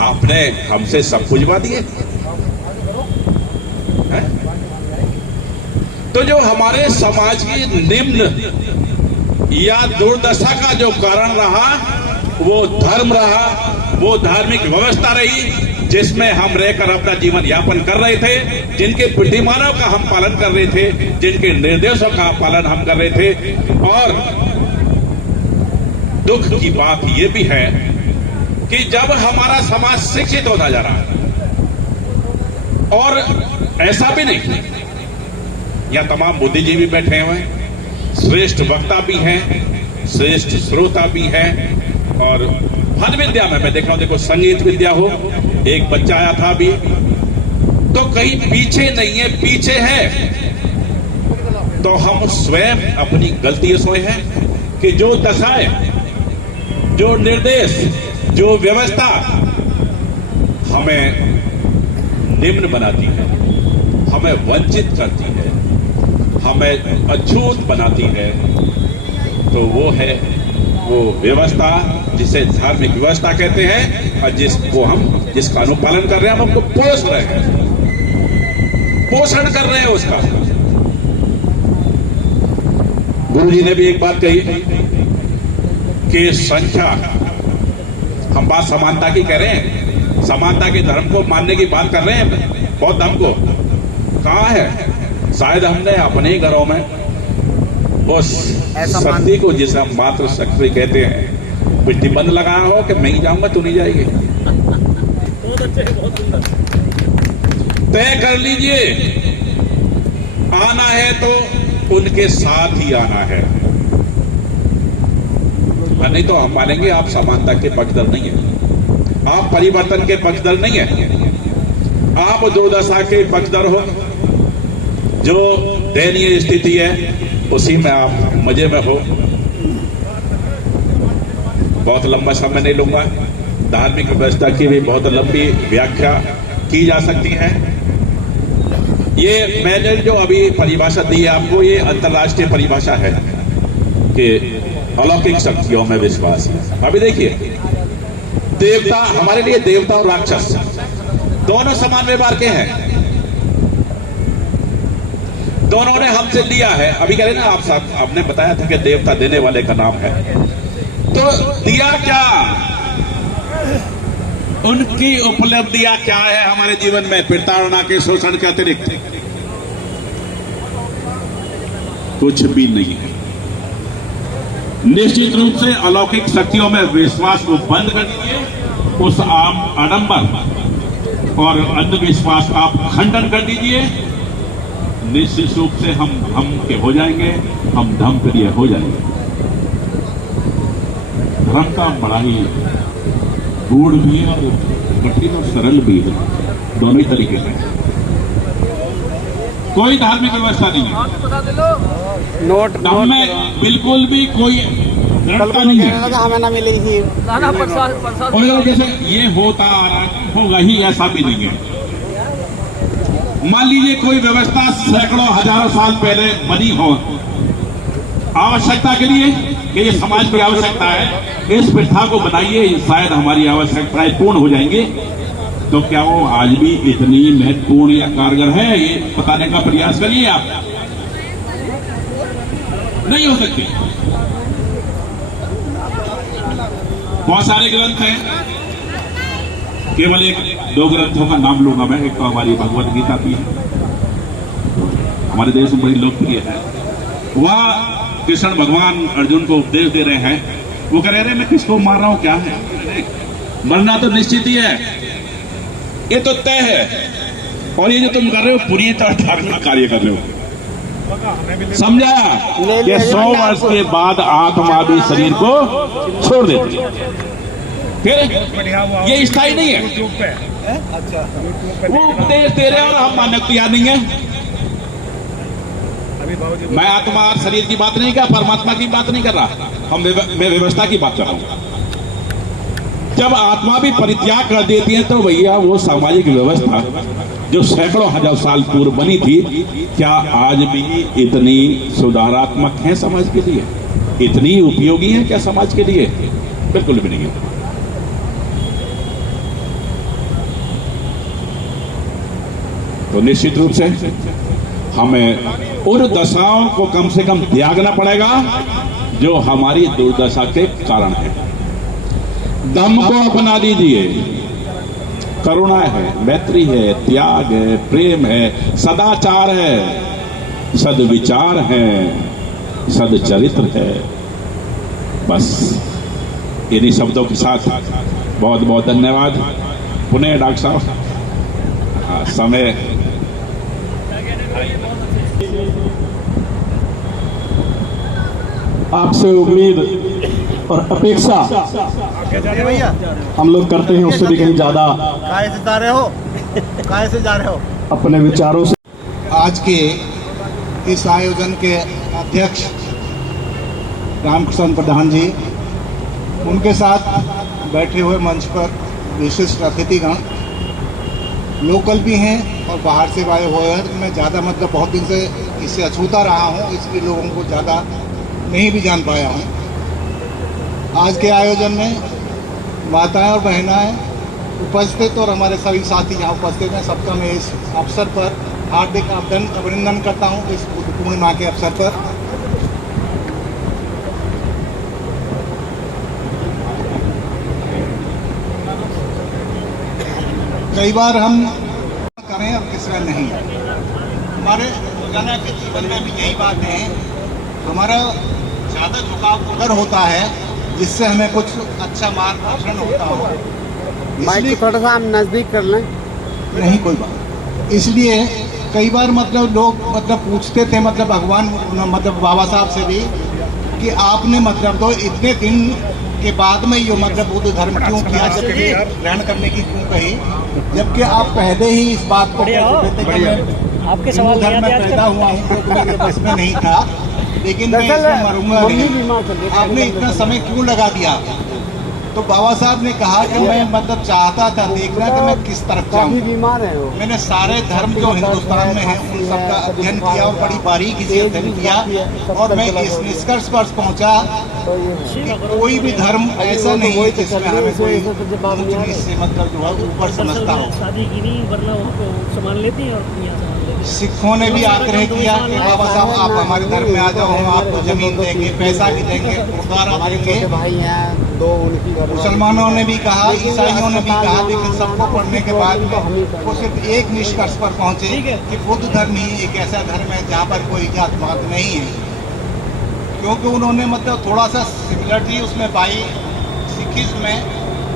आपने हमसे सब पूजवा दिए। तो जो हमारे समाज की निम्न या दुर्दशा का जो कारण रहा वो धर्म रहा, वो धार्मिक व्यवस्था रही जिसमें हम रहकर अपना जीवन यापन कर रहे थे, जिनके विधिमानों का हम पालन कर रहे थे, जिनके निर्देशों का पालन हम कर रहे थे। और दुख की बात यह भी है कि जब हमारा समाज शिक्षित होता जा रहा है, और ऐसा भी नहीं, यहाँ तमाम बुद्धिजीवी बैठे हुए हैं, श्रेष्ठ वक्ता भी हैं, श्रेष्ठ श्रोता भी हैं, और हर विद्या में मैं देख रहा हूं, देखो संगीत विद्या हो, एक बच्चा आया था अभी, तो कहीं पीछे नहीं है, पीछे है। तो हम स्वयं अपनी गलती से हैं कि जो दशाएं, जो निर्देश, जो व्यवस्था हमें निम्न बनाती है, हमें वंचित करती है, हमें अछूत बनाती है, तो वो है वो व्यवस्था जिसे धार्मिक व्यवस्था कहते हैं, और जिसका अनुपालन कर रहे हैं, हम हमको पोष रहे हैं, पोषण कर रहे हैं उसका। गुरु जी ने भी एक बात कही कि संख्या, हम बात समानता की कह रहे हैं, समानता के धर्म को मानने की बात कर रहे हैं, बौद्ध धर्म को कहाँ है? शायद हमने अपने ही घरों में उस शक्ति को, जिसे हम मात्र शक्ति कहते हैं, प्रतिबंध लगाया हो कि मैं ही जाऊंगा तू नहीं जाएगी। तय कर लीजिए, आना है तो उनके साथ ही आना है, नहीं तो हम मानेंगे आप समानता के पक्षधर नहीं है, आप परिवर्तन के पक्षधर नहीं है, आप दुर्दशा के पक्षधर हो। जो दयनीय स्थिति है उसी में आप मजे में हो। बहुत लंबा समय नहीं लूंगा, धार्मिक व्यवस्था की भी बहुत लंबी व्याख्या की जा सकती है। ये मैंने जो अभी परिभाषा दी है आपको, ये अंतर्राष्ट्रीय परिभाषा है कि अलौकिक शक्तियों में विश्वास है। अभी देखिए, देवता, हमारे लिए देवता और राक्षस दोनों समान व्यवहार के हैं, दोनों ने हमसे लिया है। अभी कह रहे ना आप साहब, आपने बताया था कि देवता देने वाले का नाम है, तो दिया क्या, उनकी उपलब्धियां क्या है हमारे जीवन में प्रताड़ना के, शोषण के अतिरिक्त? कुछ भी नहीं है। निश्चित रूप से अलौकिक शक्तियों में विश्वास को बंद कर दीजिए, उस आम आडंबर और अंधविश्वास का आप खंडन कर दीजिए। निश्चित रूप से हम के हो जाएंगे, हम धम प्रिय हो जाएंगे। धर्म का बड़ा ही गूढ़ भी है और कठिन और सरल भी है, दोनों ही तरीके से। कोई धार्मिक व्यवस्था नहीं है, धर्म में बिल्कुल भी कोई दृढ़ता नहीं है। हमें ना मिली थी और जैसे ये होता आ रहा होगा ही, ऐसा भी नहीं है। मान लीजिए कोई व्यवस्था सैकड़ों हजारों साल पहले बनी हो, आवश्यकता के लिए कि ये समाज की आवश्यकता है, इस प्रथा को बनाइए, शायद हमारी आवश्यकताएं पूर्ण हो जाएंगी, तो क्या वो आज भी इतनी महत्वपूर्ण या कारगर है? ये बताने का प्रयास करिए आप। नहीं हो सकती। बहुत सारे ग्रंथ हैं, केवल एक दो ग्रंथों का नाम लूंगा मैं। एक तो हमारी भगवत गीता भी है, हमारे देश में बड़ी लोकप्रिय है। वह कृष्ण भगवान अर्जुन को उपदेश दे रहे हैं, वो कह रहे मैं किसको मार रहा हूं, क्या है? मरना तो निश्चित ही है, ये तो तय है, और ये जो तुम कर रहे हो पूरी तरह धार्मिक कार्य कर रहे हो। समझा कि 100 वर्ष के बाद आत्मा भी शरीर को छोड़ देती है, फिर ये स्थायी नहीं है। वो उपदेश दे रहे हैं और हम मानने को तैयार नहीं है। मैं आत्मा और शरीर की बात नहीं कर, परमात्मा की बात नहीं कर रहा, मैं व्यवस्था की बात कर रहा हूं। जब आत्मा भी परित्याग कर देती है तो भैया वो सामाजिक व्यवस्था जो सैकड़ों हजार साल पूर्व बनी थी, क्या आज भी इतनी सुधारात्मक है समाज के लिए? इतनी उपयोगी है क्या समाज के लिए? बिल्कुल भी नहीं है। तो निश्चित रूप से हमें उन दशाओं को कम से कम त्यागना पड़ेगा जो हमारी दुर्दशा के कारण है। दम को अपना लीजिए, करुणा है, मैत्री है, त्याग है, प्रेम है, सदाचार है, सद्विचार है, सदचरित्र है। बस इन्हीं शब्दों के साथ बहुत बहुत धन्यवाद। पुनः डॉक्टर साहब, समय आपसे उम्मीद और अपेक्षा हम लोग करते हैं, उससे भी कहीं ज्यादा। काहे से जा रहे हो? काहे से जा रहे हो? अपने विचारों से आज के इस आयोजन के अध्यक्ष रामकृष्ण प्रधान जी, उनके साथ बैठे हुए मंच पर विशिष्ट अतिथिगण, लोकल भी हैं और बाहर से आए हुए हैं। मैं ज़्यादा मतलब बहुत दिन से इससे अछूता रहा हूँ, इसलिए लोगों को ज़्यादा नहीं भी जान पाया हूँ। आज के आयोजन में माताएं और बहनाएं उपस्थित और हमारे सभी साथी यहाँ उपस्थित हैं, सबका मैं इस अवसर पर हार्दिक अभिनंदन करता हूँ। इस बुद्ध पूर्णिमा के अवसर पर कई बार हम करें और किसी नहीं, हमारे रोजाना के जीवन में भी यही बात है। हमारा ज़्यादा झुकाव उधर होता है जिससे हमें कुछ अच्छा मार्गदर्शन होता हो। माइक थोड़ा सा हम नजदीक कर लें। नहीं कोई बात। इसलिए कई बार मतलब लोग मतलब पूछते थे मतलब भगवान मतलब बाबा साहब से भी कि आपने मतलब तो इतने दिन के बाद में ये मतलब बुद्ध धर्म क्यों किया, जबकि ग्रहण करने की क्यों कही, जबकि आप पहले ही इस बात को आपके सवाल धर्म में पैदा हुआ हूँ तो मेरे बस में नहीं था, लेकिन मैं इसमें मरूंगा नहीं। आपने इतना समय क्यों लगा दिया? तो बाबा साहब ने कहा कि मैं मतलब चाहता था देखना कि मैं किस तरफ जाऊँ। मैंने सारे धर्म जो हिंदुस्तान में हैं उन सबका अध्ययन किया और बड़ी बारीकी से अध्ययन किया और मैं इस निष्कर्ष पर पहुँचा कि कोई भी धर्म ऐसा नहीं है जिसमें हमें कोई ऊंच नीच से मतलब जो है ऊपर समझता हो। सिखों ने भी आग्रह किया कि बाबा साहब आप हमारे धर्म में आ जाओ, हम आपको जमीन देंगे, पैसा भी देंगे, गुरुद्वारा देंगे। मुसलमानों ने भी कहा, ईसाइयों ने भी कहा, लेकिन सबको पढ़ने के बाद वो सिर्फ एक निष्कर्ष पर पहुंचे कि बुद्ध धर्म ही एक ऐसा धर्म है जहाँ पर कोई जात पात नहीं है, क्योंकि उन्होंने मतलब थोड़ा सा सिमिलरिटी उसमें पाई सिखिज्म में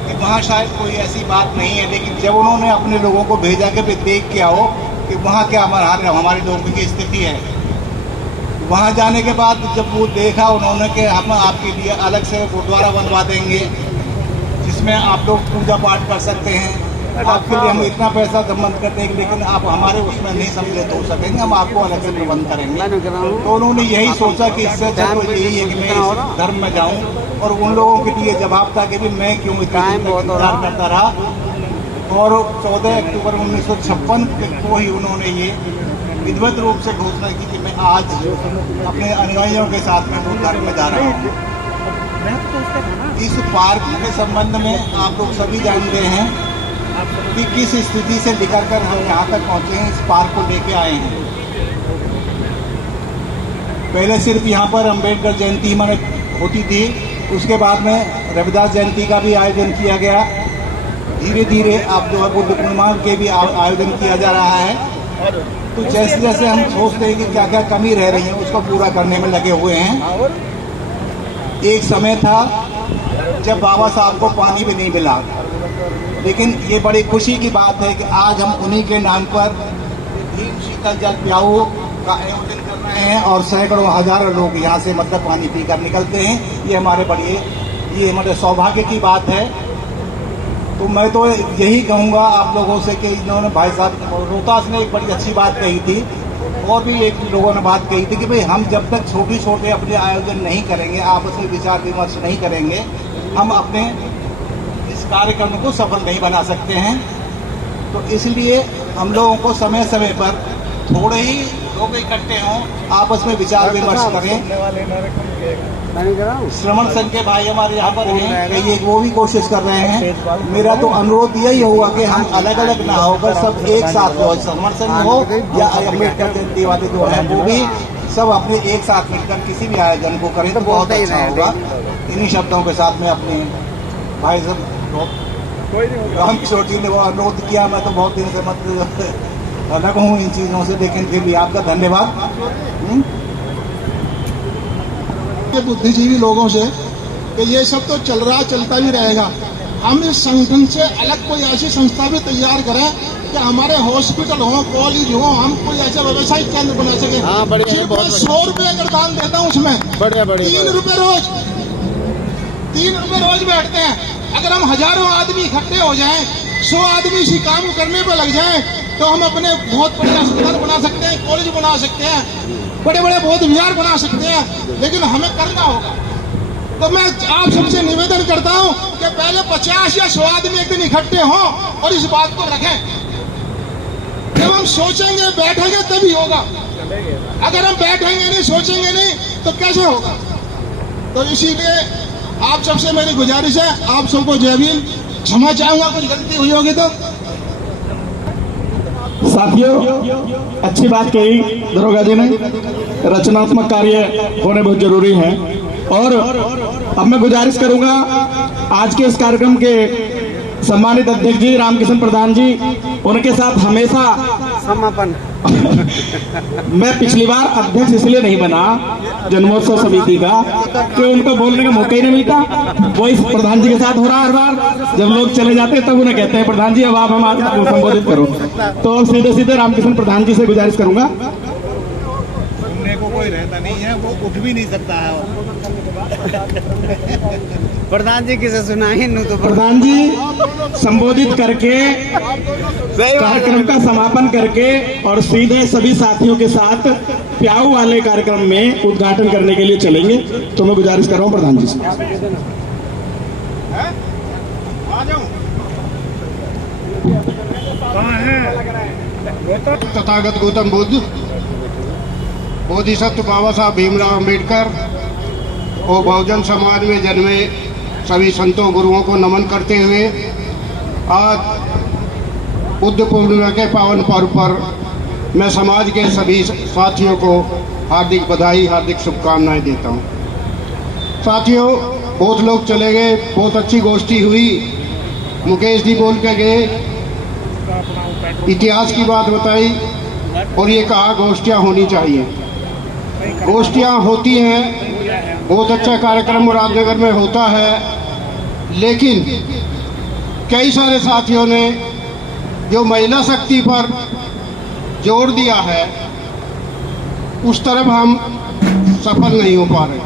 कि वहाँ शायद कोई ऐसी बात नहीं है। लेकिन जब उन्होंने अपने लोगों को भेजा कि भाई देख के आओ कि वहाँ क्या हमारे लोगों की स्थिति है, वहाँ जाने के बाद जब वो देखा उन्होंने कि हम आपके लिए अलग से गुरुद्वारा बनवा देंगे जिसमें आप लोग पूजा पाठ कर सकते हैं, आपके लिए हम इतना पैसा बंद कर देंगे, लेकिन आप हमारे उसमें नहीं सम्मिलित हो सकेंगे, हम आपको अलग से प्रबंध करेंगे। तो उन्होंने यही सोचा कि इससे अच्छा तो यही है कि मैं इस धर्म में जाऊँ, और उन लोगों के लिए जवाब था कि भी मैं क्यों इतना इंतजार करता रहा। और 14 अक्टूबर 1956 को ही उन्होंने ये विधिवत रूप से घोषणा की कि मैं आज अपने अनुयायियों के साथ में बुद्ध धर्म में जा रहा हूँ। इस पार्क के संबंध में आप लोग सभी जानते हैं कि किस स्थिति से निकल कर हम यहाँ तक पहुँचे हैं, इस पार्क को लेके आए हैं। पहले सिर्फ यहाँ पर अम्बेडकर जयंती होती थी, उसके बाद में रविदास जयंती का भी आयोजन किया गया। धीरे धीरे आप जो है बुद्ध पूर्णिमा के भी आयोजन किया जा रहा है। तो जैसे जैसे हम सोचते हैं कि क्या क्या कमी रह रही है उसको पूरा करने में लगे हुए हैं। एक समय था जब बाबा साहब को पानी भी नहीं मिला, लेकिन ये बड़ी खुशी की बात है कि आज हम उन्हीं के नाम पर भीम शीतल जल प्याऊ का आयोजन कर रहे हैं और सैकड़ों हजारों लोग यहाँ से मतलब पानी पीकर निकलते हैं। ये हमारे सौभाग्य की बात है। तो मैं तो यही कहूँगा आप लोगों से कि इन्होंने भाई साहब रोहतास ने एक बड़ी अच्छी बात कही थी, और भी एक लोगों ने बात कही थी कि भाई हम जब तक छोटे छोटे अपने आयोजन नहीं करेंगे, आपस में विचार विमर्श नहीं करेंगे, हम अपने इस कार्यक्रम को सफल नहीं बना सकते हैं। तो इसलिए हम लोगों को समय समय पर थोड़े ही लोग इकट्ठे हों, आपस में विचार विमर्श करें। श्रवण संघ के भाई हमारे यहाँ पर हैं, ये वो भी कोशिश कर रहे हैं। मेरा तो अनुरोध यही होगा कि हम अलग अलग ना होकर सब एक साथ हो, श्रवण संघ हो या अम्बेडकर जयंती वाले जो है वो भी सब अपने एक साथ मिलकर किसी भी आयोजन को करें तो बहुत अच्छा होगा। इन्हीं शब्दों के साथ में अपने भाई साहब राम किशोर जी ने वो अनुरोध किया, मैं तो बहुत दिन से मतलब अलग हूँ इन चीज़ों से, लेकिन फिर भी आपका धन्यवाद बुद्धिजीवी लोगों से कि ये सब तो चल रहा चलता भी रहेगा। हम इस संगठन से अलग कोई ऐसी संस्था भी तैयार करें कि हमारे हॉस्पिटल हो, कॉलेज हो, हम कोई ऐसा व्यवसायिक केंद्र बना सके। सिर्फ मैं 100 रुपये अगर दान देता हूँ उसमें 3 रुपये रोज, 3 रुपये रोज बैठते हैं। अगर हम हजारों आदमी इकट्ठे हो जाएं, 100 आदमी इसी काम करने पर लग जाएं, तो हम अपने बहुत बड़े अस्पताल बना सकते हैं, कॉलेज बना सकते हैं, बड़े बड़े बौद्ध विहार बना सकते हैं, लेकिन हमें करना होगा। तो मैं आप सबसे निवेदन करता हूं कि पहले 50 या 100 आदमी एक दिन इकट्ठे हों और इस बात को रखें। जब हम सोचेंगे बैठेंगे तभी होगा। अगर हम बैठेंगे नहीं, सोचेंगे नहीं, तो कैसे होगा? तो इसीलिए आप सबसे मेरी गुजारिश है, आप सबको जय भीम। क्षमा चाहूंगा कुछ गलती हुई होगी तो। साथियों, अच्छी बात कही दरोगा जी ने। रचनात्मक कार्य होने बहुत जरूरी है। और अब मैं गुजारिश करूंगा आज के इस कार्यक्रम के सम्मानित अध्यक्ष जी रामकिशन प्रधान जी, उनके साथ हमेशा समापन मैं पिछली बार अध्यक्ष इसलिए नहीं बना जन्मोत्सव समिति का कि उनको बोलने का मौका ही नहीं मिलता। वो इस प्रधान जी के साथ हो रहा है हर बार। जब लोग चले जाते हैं तब उन्हें कहते हैं प्रधान जी अब आप हम आज संबोधित करो। तो सीधे सीधे रामकिशन प्रधान जी से गुजारिश करूंगा। सुनने को कोई रहता नहीं है, वो उठ भी नहीं सकता है। प्रधान जी किसे सुनाएं तो प्रधान जी संबोधित करके कार्यक्रम का समापन करके और सीधे सभी साथियों के साथ प्याऊ वाले कार्यक्रम में उद्घाटन करने के लिए चलेंगे। तो मैं गुजारिश कर रहा हूं प्रधान जी से। तथागत गौतम बुद्ध, बोधिसत्व बाबा साहब भीमराव अम्बेडकर और बहुजन समाज में जन्मे सभी संतों गुरुओं को नमन करते हुए आज बुद्ध पूर्णिमा के पावन पर्व पर मैं समाज के सभी साथियों को हार्दिक बधाई, हार्दिक शुभकामनाएं देता हूं। साथियों, बहुत लोग चले गए, बहुत अच्छी गोष्ठी हुई। मुकेश जी बोल के गए, इतिहास की बात बताई और ये कहा गोष्ठियां होनी चाहिए। गोष्ठियां होती हैं, बहुत अच्छा कार्यक्रम मुरादनगर में होता है, लेकिन कई सारे साथियों ने जो महिला शक्ति पर जोर दिया है उस तरफ हम सफल नहीं हो पा रहे।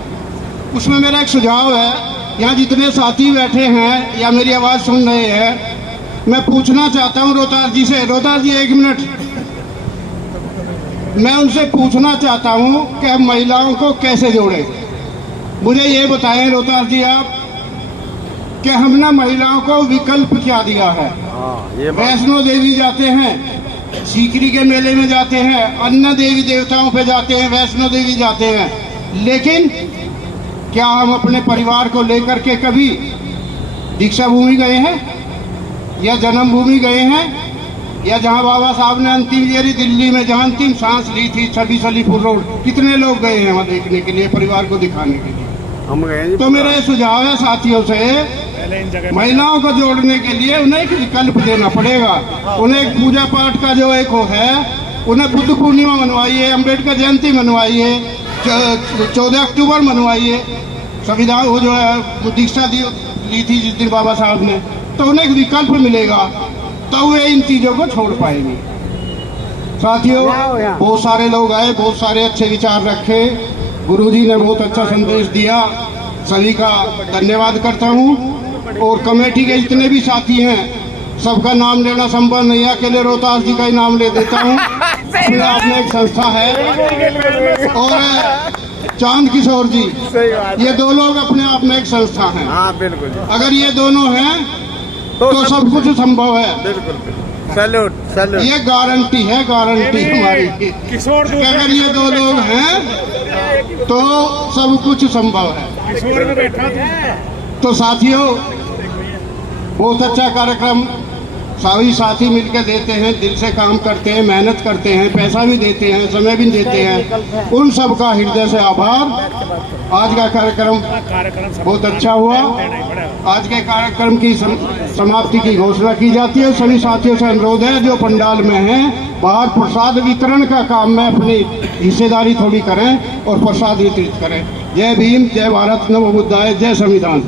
उसमें मेरा एक सुझाव है, यहाँ जितने साथी बैठे हैं या मेरी आवाज़ सुन रहे हैं, मैं पूछना चाहता हूँ रोहतास जी से। रोहतास जी 1 मिनट, मैं उनसे पूछना चाहता हूँ कि हम महिलाओं को कैसे जोड़ें। मुझे ये बताएं रोहतास जी आप कि हमने महिलाओं को विकल्प क्या दिया है। वैष्णो देवी जाते हैं, सीकरी के मेले में जाते हैं, अन्य देवी देवताओं पे जाते हैं, वैष्णो देवी जाते हैं, लेकिन क्या हम अपने परिवार को लेकर के कभी दीक्षा भूमि गए हैं या जन्मभूमि गए हैं या जहां बाबा साहब ने अंतिम यारी दिल्ली में जहां अंतिम सांस ली थी, छब्बीस सलीपुर रोड, कितने लोग गए हैं वहां देखने के लिए, परिवार को दिखाने के लिए? हम गए। तो मेरा सुझाव है साथियों से, महिलाओं को जोड़ने के लिए उन्हें एक विकल्प देना पड़ेगा। उन्हें एक पूजा पाठ का जो एक है, उन्हें बुद्ध पूर्णिमा मनवाइए, अम्बेडकर जयंती मनवाइए, 14 अक्टूबर मनवाइए, संविधान वो जो है दीक्षा ली थी जिस दिन बाबा साहब ने, तो उन्हें एक विकल्प मिलेगा, तो वे इन चीजों को छोड़ पाएंगे। साथियों, बहुत सारे लोग आए, बहुत सारे अच्छे विचार रखे, गुरुजी ने बहुत अच्छा संदेश दिया, सभी का धन्यवाद करता हूं। और कमेटी के जितने भी साथी हैं सबका नाम लेना संभव नहीं है, अकेले रोहतास जी का ही नाम ले देता हूं। अपने आप में एक संस्था है, और चांद किशोर जी, ये दो लोग अपने आप में एक संस्था हैं। हाँ बिल्कुल, अगर ये दोनों हैं तो सब कुछ संभव है। बिल्कुल, सैल्यूट सैल्यूट। ये गारंटी है, गारंटी हमारी। अगर ये दो लोग हैं तो सब कुछ संभव है। तो साथियों, बहुत अच्छा कार्यक्रम सभी साथी मिलकर देते हैं, दिल से काम करते हैं, मेहनत करते हैं, पैसा भी देते हैं, समय भी देते हैं, उन सब का हृदय से आभार। आज का कार्यक्रम बहुत अच्छा हुआ। आज के कार्यक्रम की समाप्ति की घोषणा की जाती है। सभी साथियों से अनुरोध है जो पंडाल में हैं, बाहर प्रसाद वितरण का काम में अपनी हिस्सेदारी थोड़ी करें और प्रसाद वितरित करें। जय भीम, जय भारत, नमो बुद्धाय, जय संविधान।